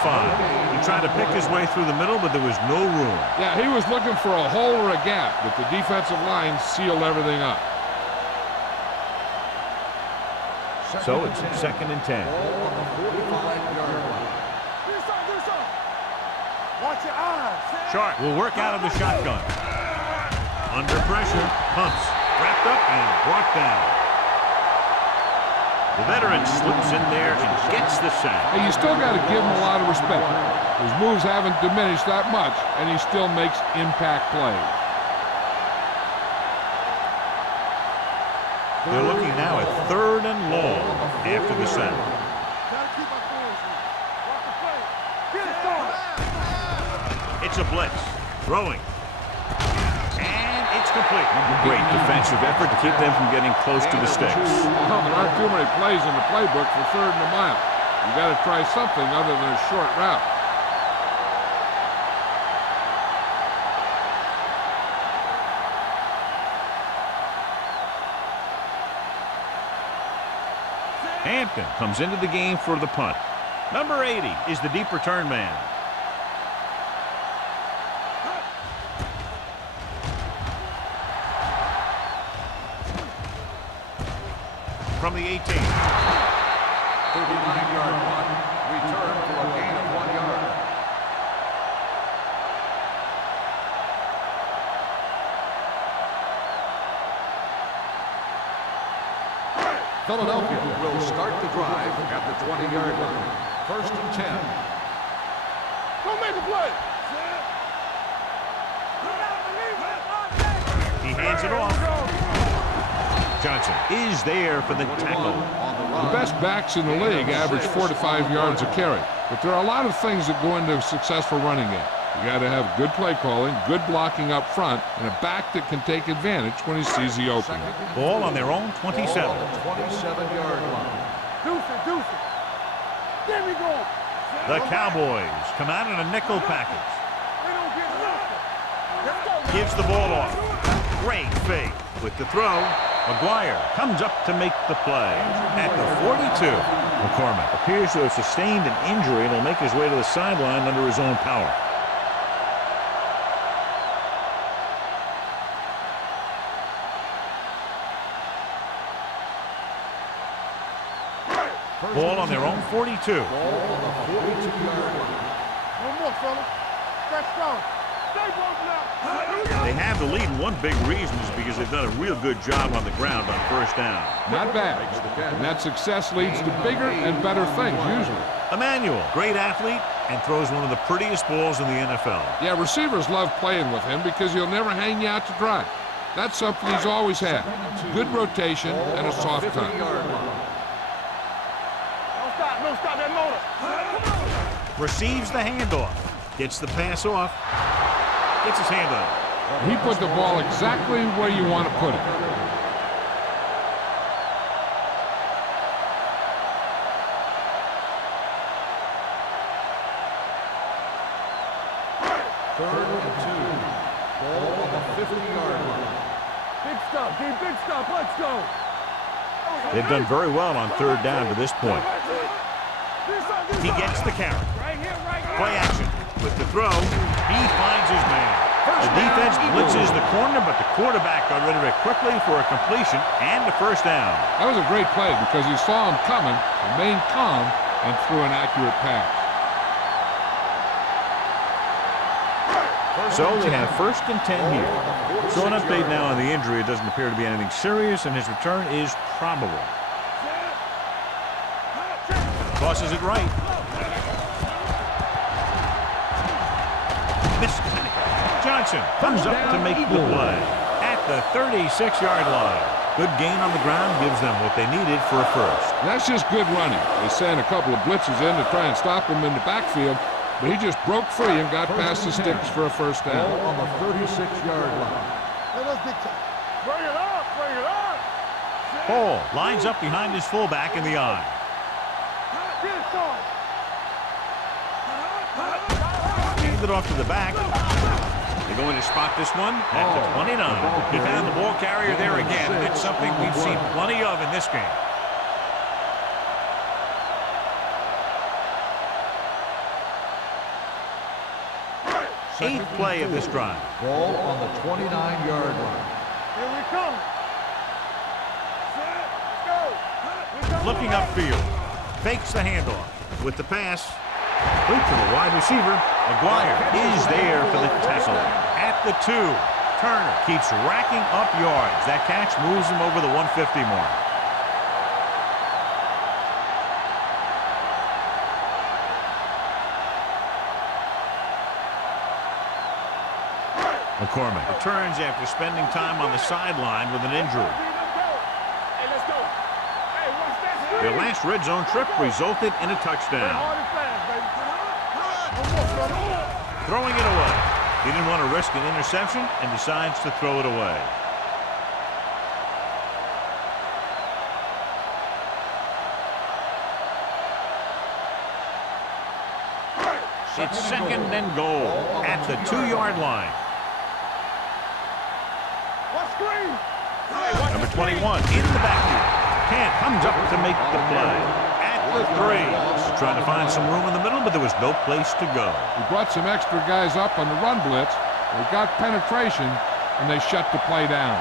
He tried to pick his way through the middle, but there was no room. Yeah, he was looking for a hole or a gap, but the defensive line sealed everything up. So it's 2nd and 10. Ball on the 45-yard line. Watch your eyes. Sharp will work out of the shotgun. Under pressure, pumps, wrapped up and brought down. The veteran slips in there and gets the sack. Hey, you still got to give him a lot of respect. His moves haven't diminished that much, and he still makes impact plays. They're looking now at 3rd and long after the sack. Gotta keep our fingers in. Watch the play. Get it started. It's a blitz. Throwing. And it's complete. Great defensive effort to keep them from getting close to the sticks. Well, there aren't too many plays in the playbook for 3rd and a mile. You got to try something other than a short route. Hampton comes into the game for the punt. Number 80 is the deep return man. From the 18. 39-yard punt. Return for a gain of 1 yard. Philadelphia will start the drive at the 20-yard line. 1st and 10. Go make the play. He hands it off. Johnson is there for the tackle. The best backs in the league average 4 to 5 yards a carry. But there are a lot of things that go into a successful running game. You got to have good play calling, good blocking up front, and a back that can take advantage when he sees the opening. Ball on their own 27. 27-yard line. Deuce it, deuce it. There we go. The Cowboys come out in a nickel package. They don't get nothing. Let's go. Gives the ball off. Great fake with the throw. McGuire comes up to make the play at the 42. McCormick appears to have sustained an injury and will make his way to the sideline under his own power. Ball on their own 42. Ball on the 42-yard line. One more, fella. Stretch strong. Stay broken out. They have the lead, and one big reason is because they've done a real good job on the ground on 1st down. Not bad. And that success leads to bigger and better things, usually. Emmanuel, great athlete, and throws one of the prettiest balls in the NFL. Yeah, receivers love playing with him because he'll never hang you out to dry. That's something he's always had. Good rotation and a soft touch. No, stop that motor. Receives the handoff. Gets the pass off. Gets his hand on it. He put the ball exactly where you want to put it. Third and 2. Ball on the 50-yard line. Big stuff, D. Big stuff. Let's go. They've done very well on third down to this point. He gets the carry. Play action. With the throw, he finds his man. The defense blitzes the corner, but the quarterback got rid of it quickly for a completion and a first down. That was a great play because he saw him coming, remained calm, and threw an accurate pass. So they have first and 10 here. So an update now on the injury. It doesn't appear to be anything serious, and his return is probable. Tosses it right. Missed. Johnson comes up to make the play at the 36-yard line. Good gain on the ground gives them what they needed for a first. That's just good running. They sent a couple of blitzes in to try and stop him in the backfield, but he just broke free and got past the sticks for a first down. Ball on the 36-yard line. Let us dictate. Bring it up, bring it up. Hall lines up behind his fullback in the eye. Get it started. Hand it off to the back. They're going to spot this one at the 29. He found the ball carrier there again. It's something we've seen plenty of in this game. Eighth play of this drive. Ball on the 29-yard line. Here we come. Set, go. Looking upfield. Fakes the handoff. With the pass. Complete to the wide receiver. McGuire is there for the tackle. At the 2. Turner keeps racking up yards. That catch moves him over the 150 mark. McCormick returns after spending time on the sideline with an injury. Hey, let's go. Hey, watch that. Their last red zone trip resulted in a touchdown. Hard and fast, baby. Come on. Throwing it away. He didn't want to risk an interception and decides to throw it away. It's second and goal at the 2-yard line. Number 21 in the backfield. Camp comes up to make the play. At the 3. Trying to find some room in the middle, but there was no place to go. He brought some extra guys up on the run blitz. They got penetration, and they shut the play down.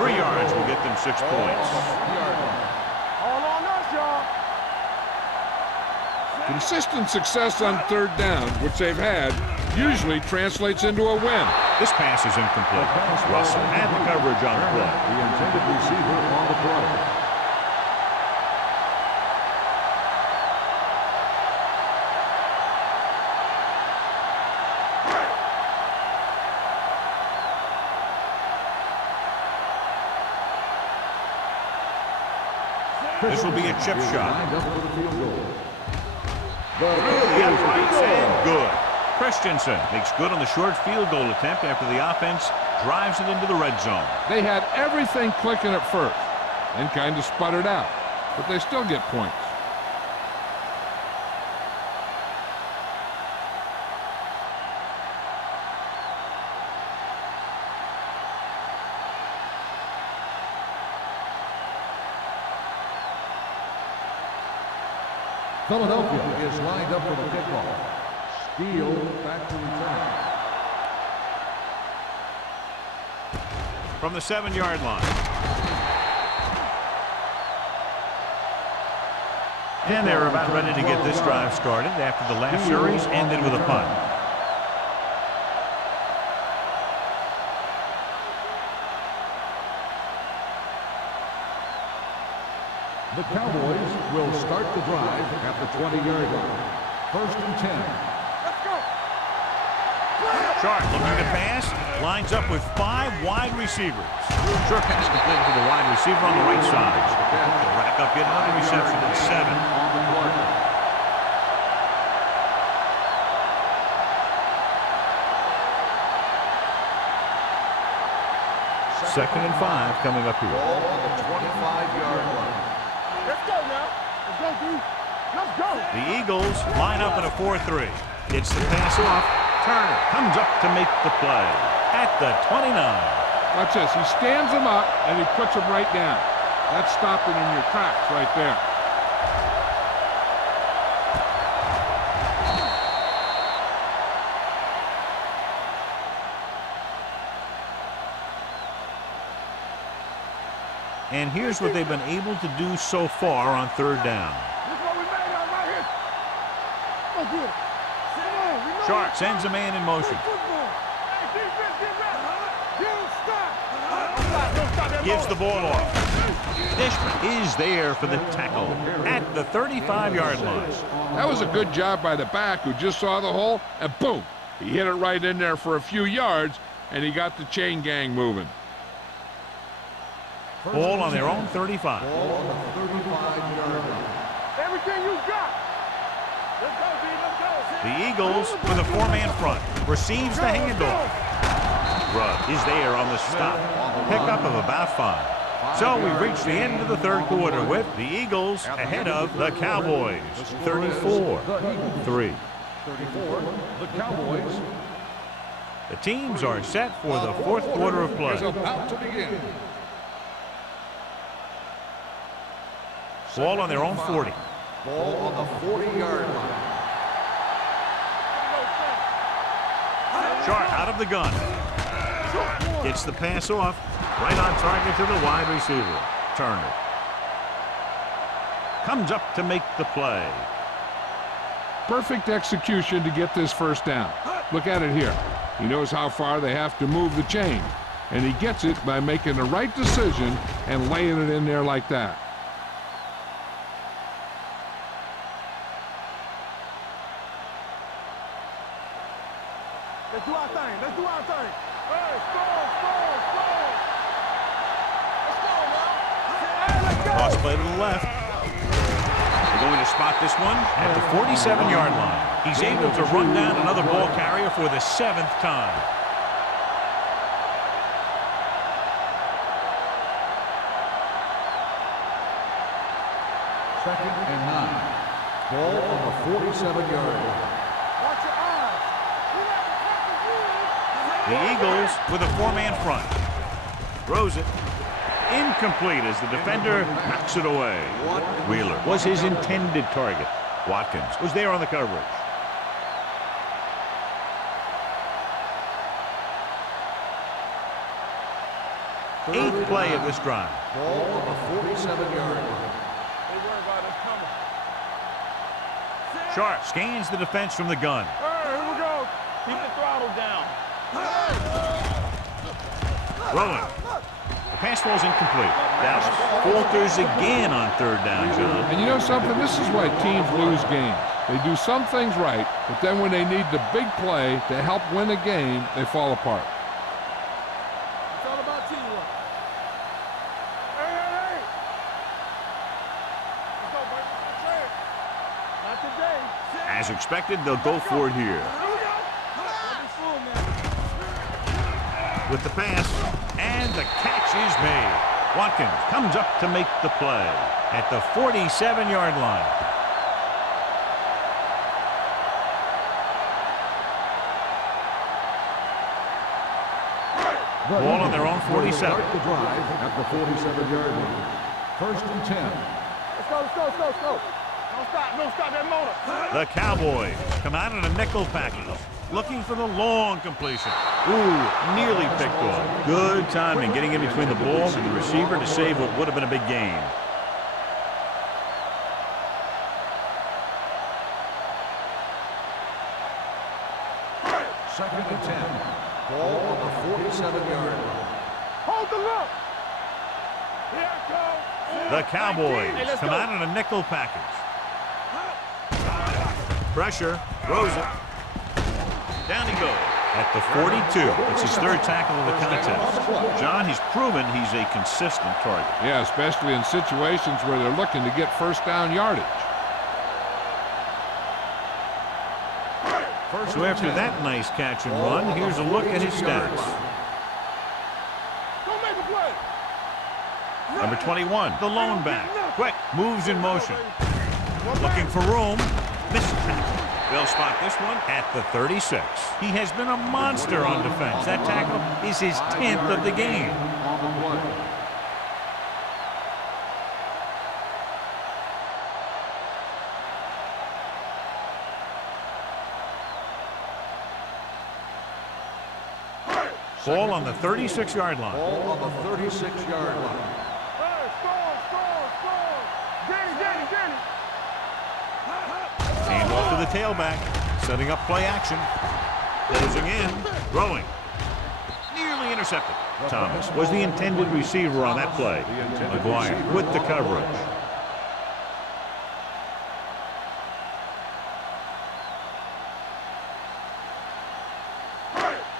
3 yards will get them 6 points. All on us, y'all. Consistent success on third down, which they've had, usually translates into a win. This pass is incomplete. Russell had the coverage on the play. The intended receiver on the play. This will be a chip shot. Lined up for the field goal. Through the uprights and good. Christensen makes good on the short field goal attempt after the offense drives it into the red zone. They had everything clicking at first and kind of sputtered out, but they still get points. Philadelphia is lined up for the kickoff. Steele back to return. From the 7-yard line. And they're about ready to get this drive started after the last series ended with a punt. The Cowboys will start the drive at the 20-yard line. First and 10. Let's go. Sharp looking to pass. Lines up with 5 wide receivers. Short pass complete to the wide receiver on the right side. They'll rack up yet another reception at 7. Second and 5 coming up here. Ball on the 25-yard line. Let's go now. Let's go, D. Let's go. The Eagles line up in a 4-3. Gets the pass off. Turner comes up to make the play at the 29. Watch this. He stands him up, and he puts him right down. That's stopping in your tracks right there. And here's what they've been able to do so far on 3rd down. This is what we made out right here. Oh, good. Come on. We know Sharp it's sends a man in motion. football. Hey, defense, get ready. You stop. Don't stop that Gives the motor. ball off. Dishman is there for the tackle at the 35-yard line. That was a good job by the back who just saw the hole, and boom, he hit it right in there for a few yards, and he got the chain gang moving. Ball on their own 35. Ball on the 35-yard line. Everything you got. Let's go, D. Let's go. The Eagles with a 4-man front. Receives the handoff. Grubb is there on the stop. Pickup of about 5. So we've reached the end of the 3rd quarter with the Eagles ahead of the Cowboys. 34-3. 34, the Cowboys. The teams are set for the 4th quarter of play. Is about to begin. Ball on their own 40. Ball on the 40-yard line. Sharp out of the gun. Gets the pass off. Right on target to the wide receiver. Turner. Comes up to make the play. Perfect execution to get this 1st down. Look at it here. He knows how far they have to move the chain, and he gets it by making the right decision and laying it in there like that. Let's do our thing. Let's do our thing. Hey, score, score, score. Let's go, man. Hey, let's go. Cross play to the left. They're going to spot this one at the 47-yard line. He's able to run down another ball carrier for the 7th time. Second and 9. Ball on the 47-yard line. Watch your eyes. The Eagles with a 4-man front. Throws it. Incomplete as the defender knocks it away. Wheeler was his intended target. Watkins was there on the coverage. Eighth play of this drive. Ball on the 47-yard line. They worry about us coming. Sharp scans the defense from the gun. Hey, here we go. Keep the throttle down. Throwing. The pass falls incomplete. Dallas falters again on 3rd down, John. And you know something? This is why teams lose games. They do some things right, but then when they need the big play to help win a game, they fall apart. It's all about teamwork. Hey, hey, hey. Let's go, baby. That's it. Not today. As expected, they'll go for it here. Here we go. Don't be fooled, man. With the pass, and the catch is made. Watkins comes up to make the play at the 47-yard line. Ball on their own 47. Start the drive at the 47-yard line. 1st and 10. Let's go, let's go, let's go, let's go. Don't stop that motor. The Cowboys come out in a nickel package, looking for the long completion. Ooh, nearly picked off. Good timing getting in between the ball and the receiver to save what would have been a big gain. Second and 10. Ball on the 47-yard line. Hold the look. Here it goes. The Cowboys come out in a nickel package. Pressure, throws it. Down he goes. At the 42, it's his third tackle of the contest. John, he's proven he's a consistent target. Yeah, especially in situations where they're looking to get first down yardage. So after that nice catch and run, here's a look at his stats. Don't make a play. Number 21, the lone back. Quick, moves in motion. Looking for room. Missed tackle. They'll spot this one at the 36. He has been a monster on defense. That tackle is his 10th of the game. Ball on the 36-yard line. Ball on the 36-yard line. Hey, score. Jenny. Hand off to the tailback. Setting up play action. Closing in. Throwing. Nearly intercepted. Thomas was the intended receiver on that play. McGuire with the coverage.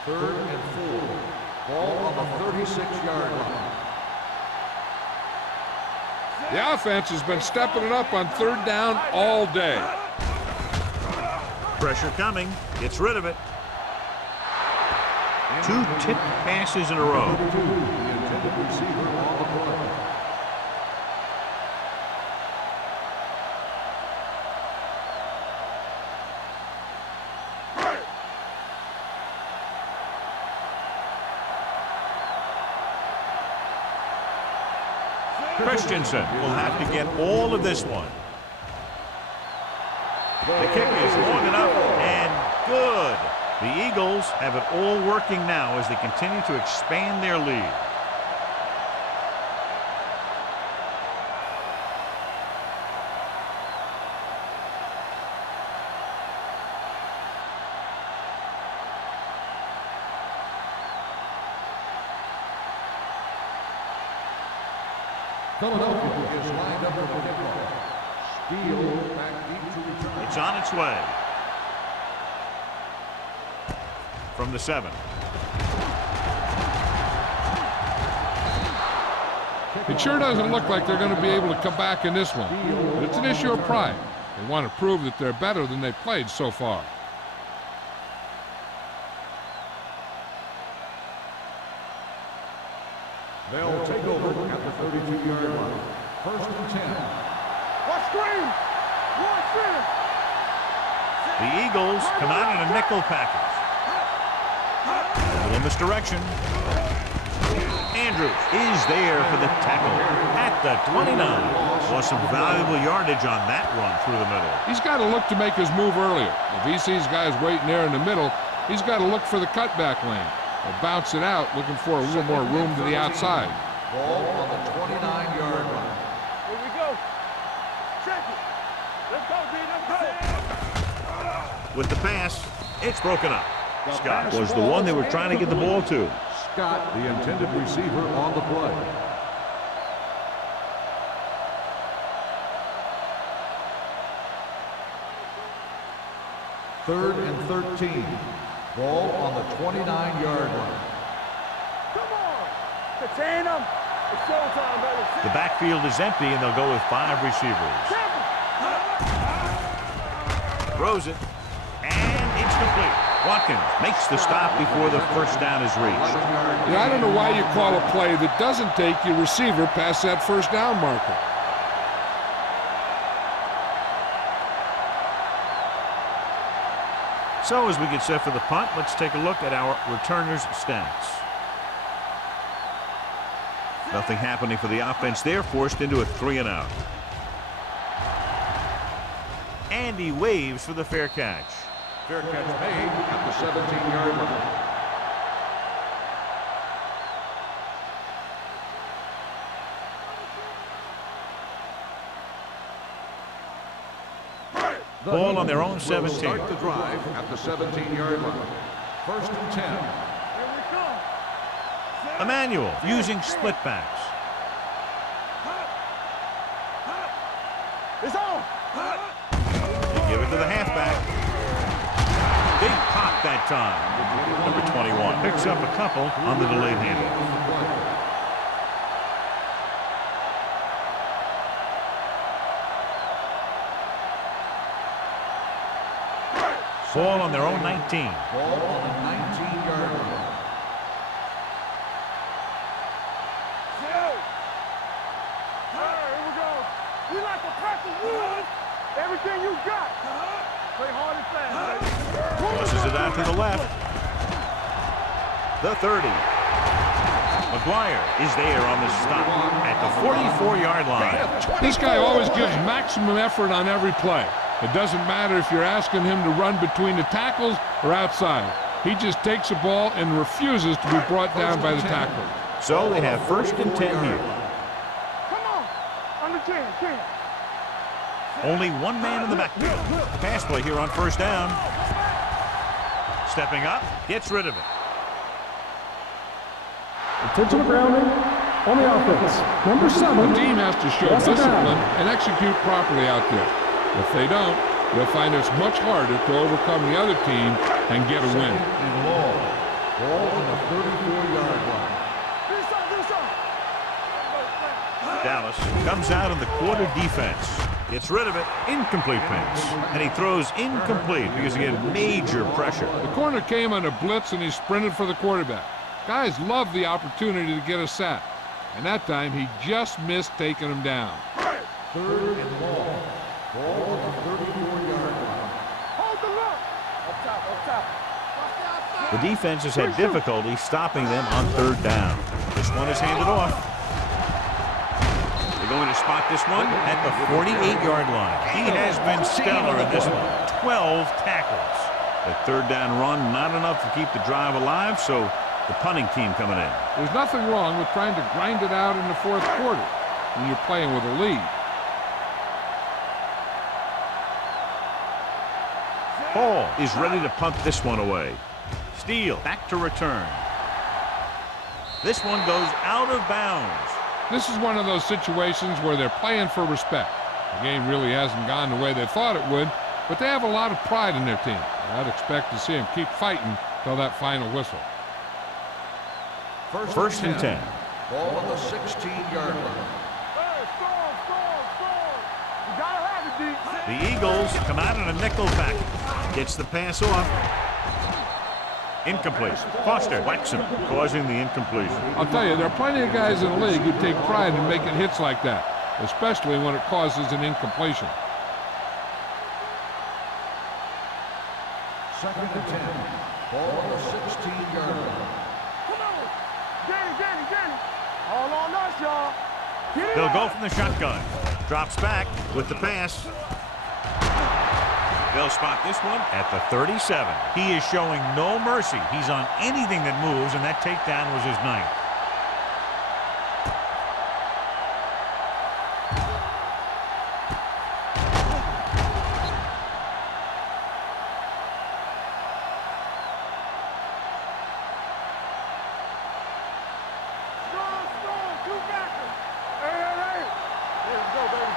Third and 4. Ball on the 36-yard line. The offense has been stepping it up on third down all day. Pressure coming. Gets rid of it. 2 tipped passes in a row. The intended receiver on the play. Christensen will have to get all of this one. The kick is long enough and good. The Eagles have it all working now as they continue to expand their lead. Philadelphia is lined up for the kickoff. Steele back deep to return. It's on its way. From the 7. It sure doesn't look like they're going to be able to come back in this one. But it's an issue of pride. They want to prove that they're better than they've played so far. They'll take over at the 32-yard line. First and 10. What screen? One center. The Eagles come out in a nickel package. A little misdirection. Andrews is there for the tackle at the 29. Lost some valuable yardage on that run through the middle. He's got to look to make his move earlier. If he sees guys waiting there in the middle, he's got to look for the cutback lane. Or bounce it out, looking for a little more room to the outside. Ball on the 29-yard line. Here we go. Check it. Let's go, D. Let's go. With the pass, it's broken up. Scott was the one they were trying to get the ball to. Scott, the intended receiver on the play. Third and 13. Ball on the 29-yard line. Come on. Contain them. It's showtime, baby. The backfield is empty, and they'll go with 5 receivers. Throws it, and it's complete. Watkins makes the stop before the first down is reached. Yeah, I don't know why you call a play that doesn't take your receiver past that first down marker. So as we get set for the punt, let's take a look at our returners' stats. Nothing happening for the offense there, forced into a 3-and-out. And he waves for the fair catch. Fair catch made at the 17-yard line. Ball on their own 17. Start the drive at the 17-yard line. First and 10. Here we come. Emmanuel using split backs. It's on. They give it to the halfback. Big pop that time. Number 21 picks up a couple on the delayed handoff. Ball on their own 19. Ball on the 19-yard line. Here we go. We like to practice rules. Everything you got. Play hard and fast, baby. Crosses it out to the left. The 30. McGuire is there on the stop at the 44-yard line. This guy always gives maximum effort on every play. It doesn't matter if you're asking him to run between the tackles or outside. He just takes the ball and refuses to be brought down by the tackler. So they have 1st and 10 here. Come on. Under 10. Only one man in the backfield. Pass play here on 1st down. Stepping up, gets rid of it. Intentional grounding on the offense. Number 7. The team has to show discipline and execute properly out there. If they don't, they'll find it's much harder to overcome the other team and get a win. And long. Ball on the 34-yard line. Dallas comes out in the quarter defense. Gets rid of it. Incomplete pass. And he throws incomplete because he had major pressure. The corner came on a blitz and he sprinted for the quarterback. Guys love the opportunity to get a sack. And that time he just missed taking him down. 3rd and long. Ball on the 34-yard line. Hold the look. Up top. The defense has had difficulty stopping them on 3rd down. This one is handed off. They're going to spot this one at the 48-yard line. He has been stellar in this one. 12 tackles. The 3rd down run, not enough to keep the drive alive, so the punting team coming in. There's nothing wrong with trying to grind it out in the 4th quarter when you're playing with a lead. Hall is ready to punt this one away. Steele back to return. This one goes out of bounds. This is one of those situations where they're playing for respect. The game really hasn't gone the way they thought it would, but they have a lot of pride in their team. I'd expect to see them keep fighting till that final whistle. 1st and 10. Ball on the 16-yard line. Hey, score. You gotta have it, D. The Eagles come out in a nickel package. Gets the pass off. Incomplete. Foster whacks him, causing the incompletion. I'll tell you, there are plenty of guys in the league who take pride in making hits like that, especially when it causes an incompletion. 2nd and 10. Ball on the 16-yard line. Come on. Danny. All on us, y'all. Get it They'll go out. from the shotgun. Drops back with the pass. They'll spot this one at the 37. He is showing no mercy. He's on anything that moves, and that takedown was his 9th. Strong. 2 backers. Hey. Let's go, baby.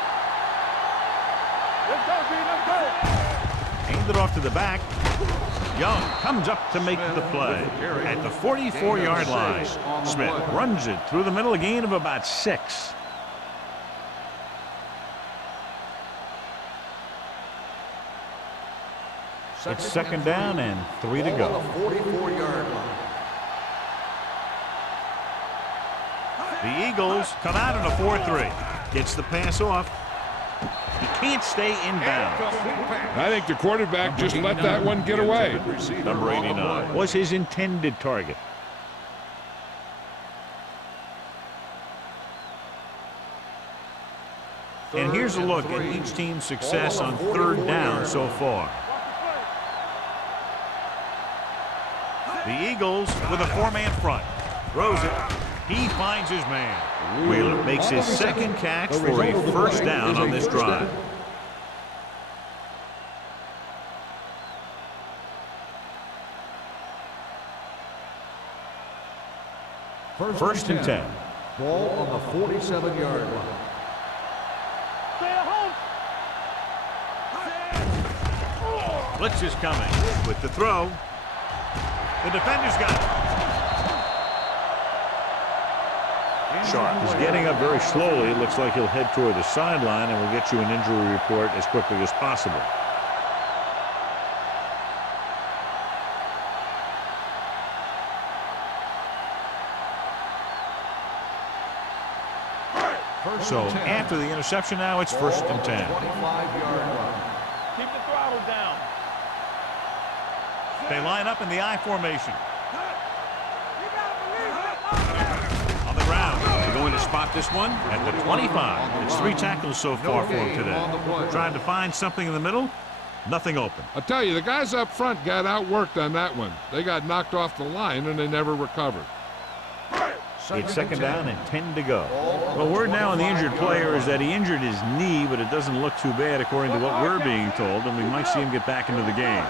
Let's go, D. Let's go. Handed off to the back. Young comes up to make the play at the 44-yard line. Smith runs it through the middle, a gain of about 6. It's 2nd down and 3 to go. Ball on the 44-yard line. The Eagles come out in a 4-3. Gets the pass off. He can't stay in bounds. I think the quarterback just let that one get away. Number 89 was his intended target. And here's a look at each team's success on 3rd down so far. The Eagles with a 4-man front. Throws it. He finds his man. Wheeler makes his 2nd catch for a 1st down on this drive. First and 10. Ball on the 47-yard line. Stay at home. Blitz is coming with the throw. The defender's got it. Sharp is getting up very slowly. It looks like he'll head toward the sideline, and we'll get you an injury report as quickly as possible. So after the interception now, it's 1st and 10. 25-yard line. Keep the throttle down. They line up in the I formation. On the ground. They're going to spot this one at the 25. It's 3 tackles so far for him today. Trying to find something in the middle. Nothing open. I'll tell you, the guys up front got outworked on that one. They got knocked off the line, and they never recovered. It's 2nd down and 10 to go. Well, word now on the injured player is that he injured his knee, but it doesn't look too bad according to what we're being told, and we might see him get back into the game.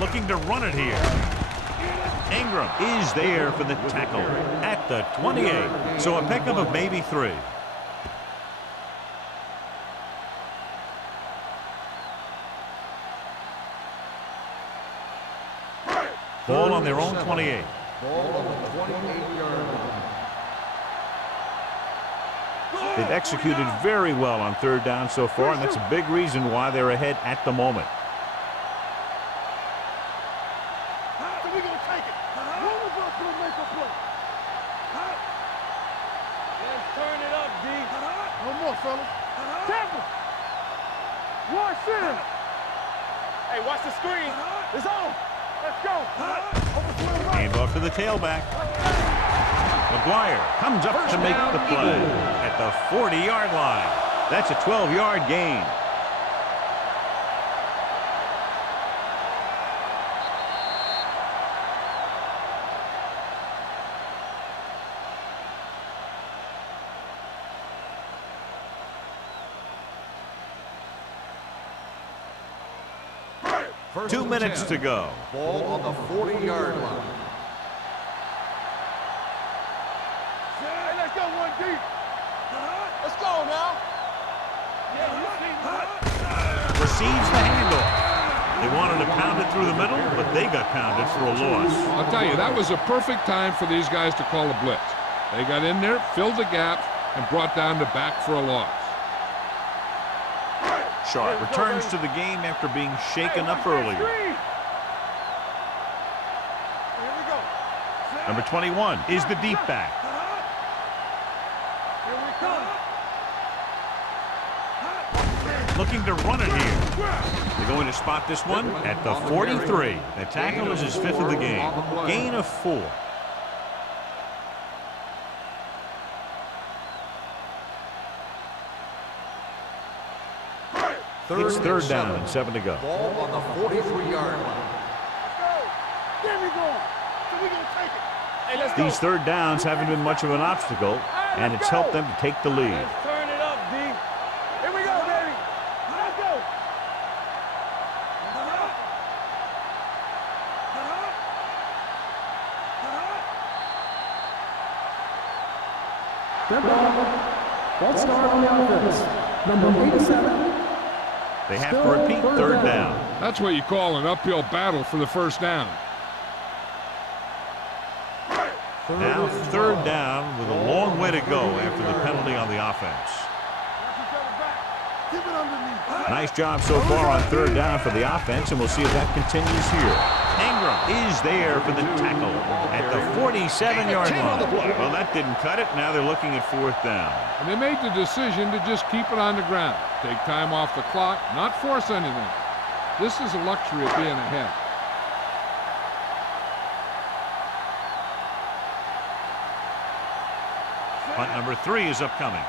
Looking to run it here. Ingram is there for the tackle at the 28. So a pickup of maybe 3. Ball on their own 28. Ball on the 28-yard line. They've executed very well on 3rd down so far, and that's a big reason why they're ahead at the moment. We're going to take it. One of us will make a play. Let's turn it up, D. No more, fellas. Temple. Watch this. Hey, watch the screen. It's on. Let's go. Hand off to the tailback. McGuire comes up to make the play at the 40-yard line. That's a 12-yard gain. First 2 and minutes 10. to go. Ball on the 40-yard line. Hey, let's go 1 deep. Let's go now. Yeah, you see. Receives the handoff. They wanted to pound it through the middle, but they got pounded for a loss. I'll tell you, that was a perfect time for these guys to call a blitz. They got in there, filled the gap, and brought down the back for a loss. Sharp returns to the game after being shaken up earlier. Here we go. Number 21 is the deep back. Here we come. Looking to run it here. They're going to spot this one at the 43. The tackle is his 5th of the game. Gain of 4. It's 3rd down and 7 to go. Ball on the 43-yard line. Let's go. There we go. So we're going to take it. Hey, let's go. These 3rd downs haven't been much of an obstacle, and it's helped them to take the lead. Let's turn it up, D. Here we go, baby. Let's go. Red ball. Ball start on the offense. Number 87. They have to repeat 3rd down. That's what you call an uphill battle for the 1st down. Now 3rd down with a long way to go after the penalty on the offense. Keep it underneath. Nice job so far on 3rd down for the offense, and we'll see if that continues here. Ingram is there for the tackle at the 47-yard line. Well, that didn't cut it. Now they're looking at 4th down. And they made the decision to just keep it on the ground. Take time off the clock, not force anything. This is a luxury of being ahead. Punt number 3 is upcoming.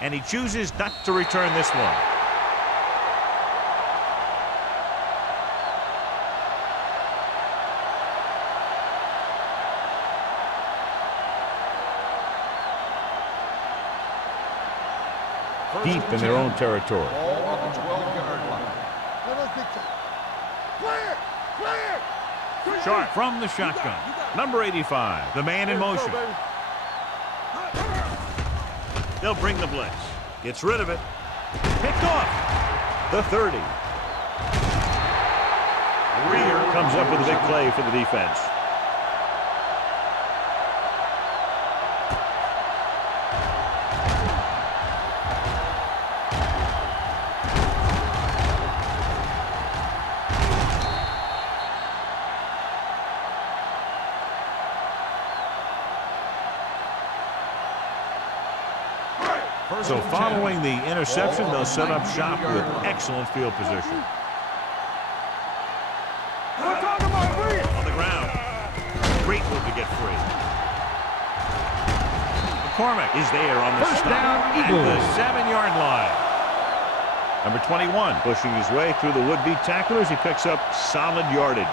And he chooses not to return this one. deep in their own territory. Ball on the 12-yard line. Clear! Clear! Sharp from the shotgun. Number 85, the man in motion. They'll bring the blitz. Gets rid of it. Picked off. The 30. Rear comes up with a big play for the defense. So following the interception, they'll set up shop with excellent field position. On the ground. Great move to get free. McCormick is there on the First stop down, at Eagles. the 7-yard line. Number 21 pushing his way through the would-be tacklers. He picks up solid yardage.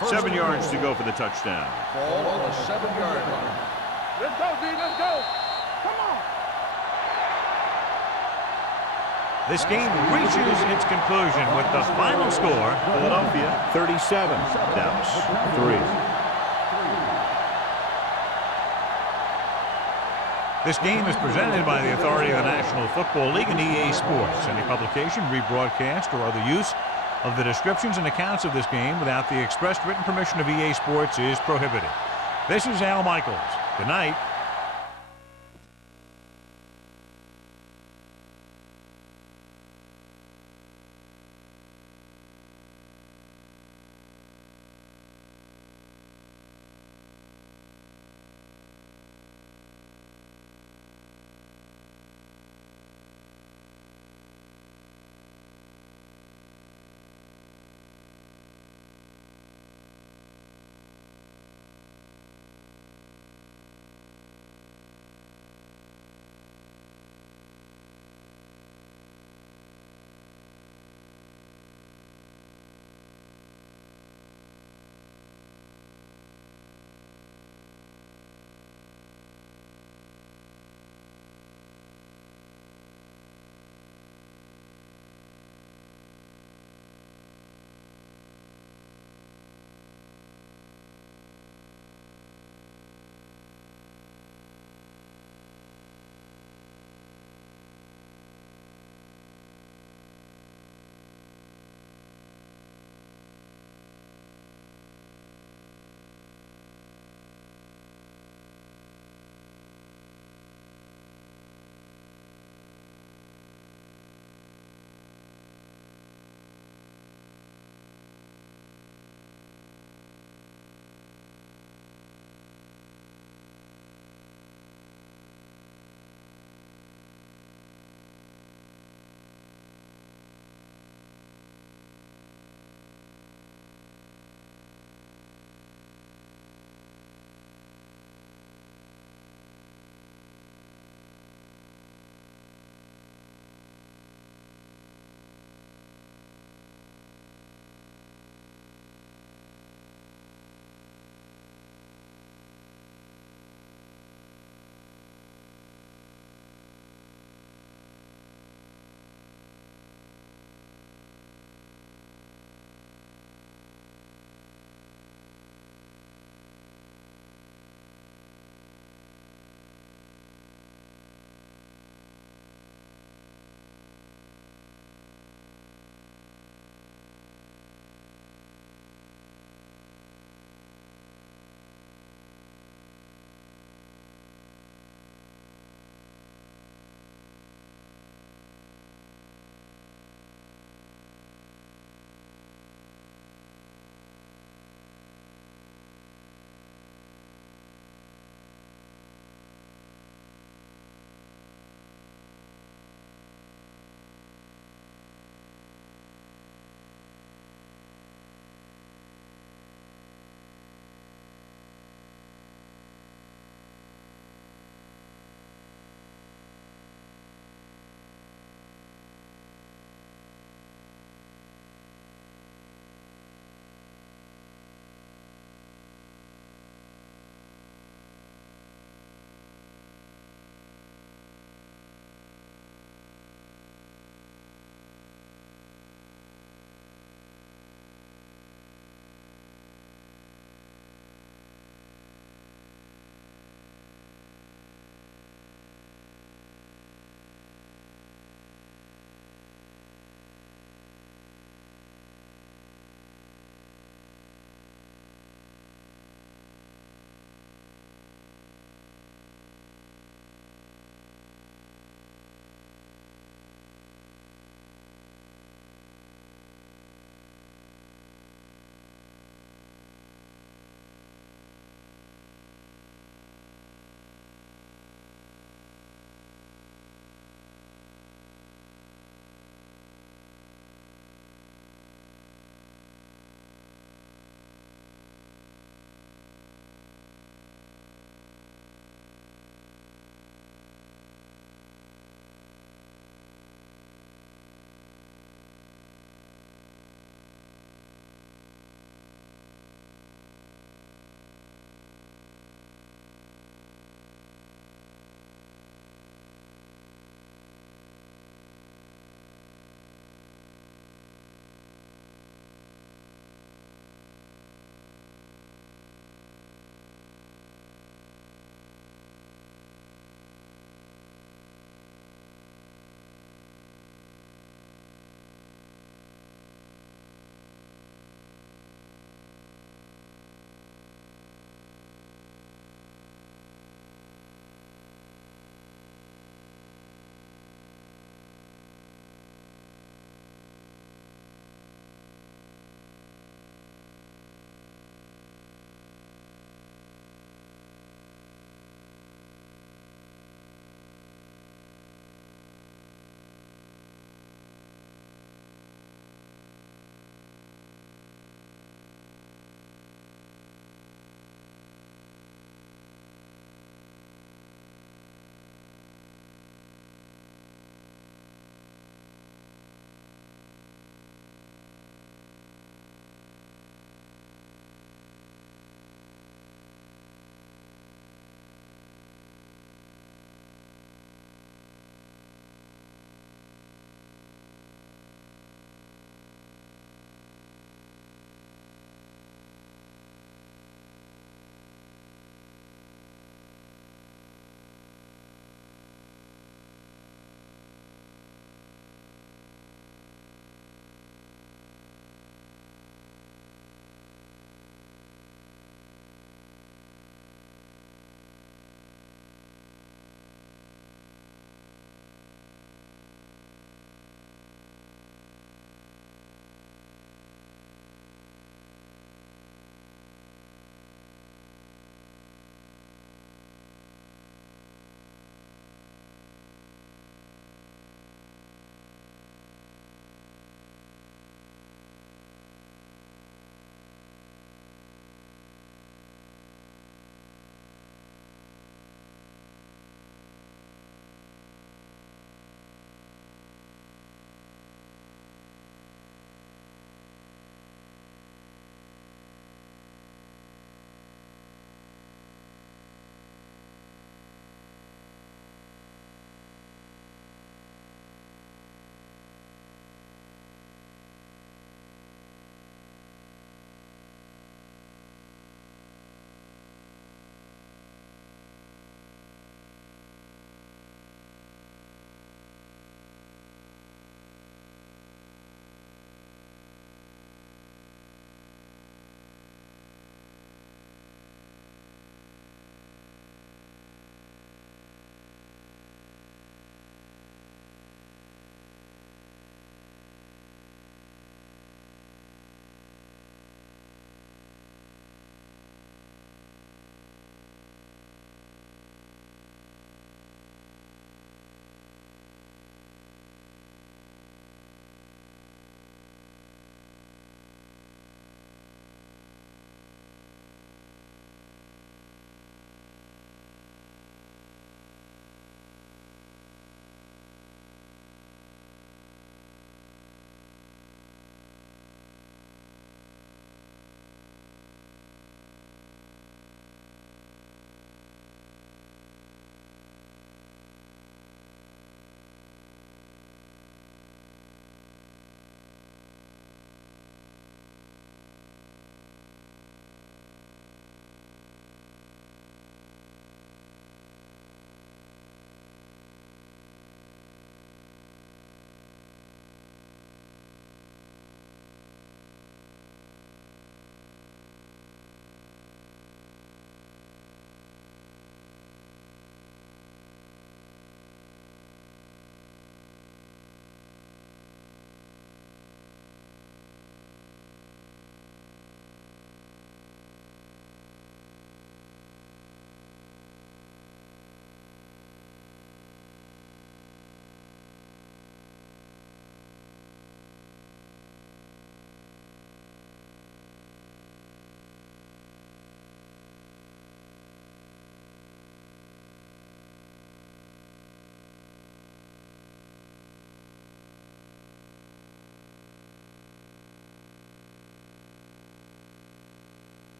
First 7 yards and to go for the touchdown. Ball on the 7-yard line. Let's go, D. Let's go. Come on. This game reaches its conclusion with the final score, Philadelphia 37, Dallas 3. This game is presented by the authority of the National Football League and EA Sports. Any publication, rebroadcast, or other use of the descriptions and accounts of this game without the expressed written permission of EA Sports is prohibited. This is Al Michaels. Good night.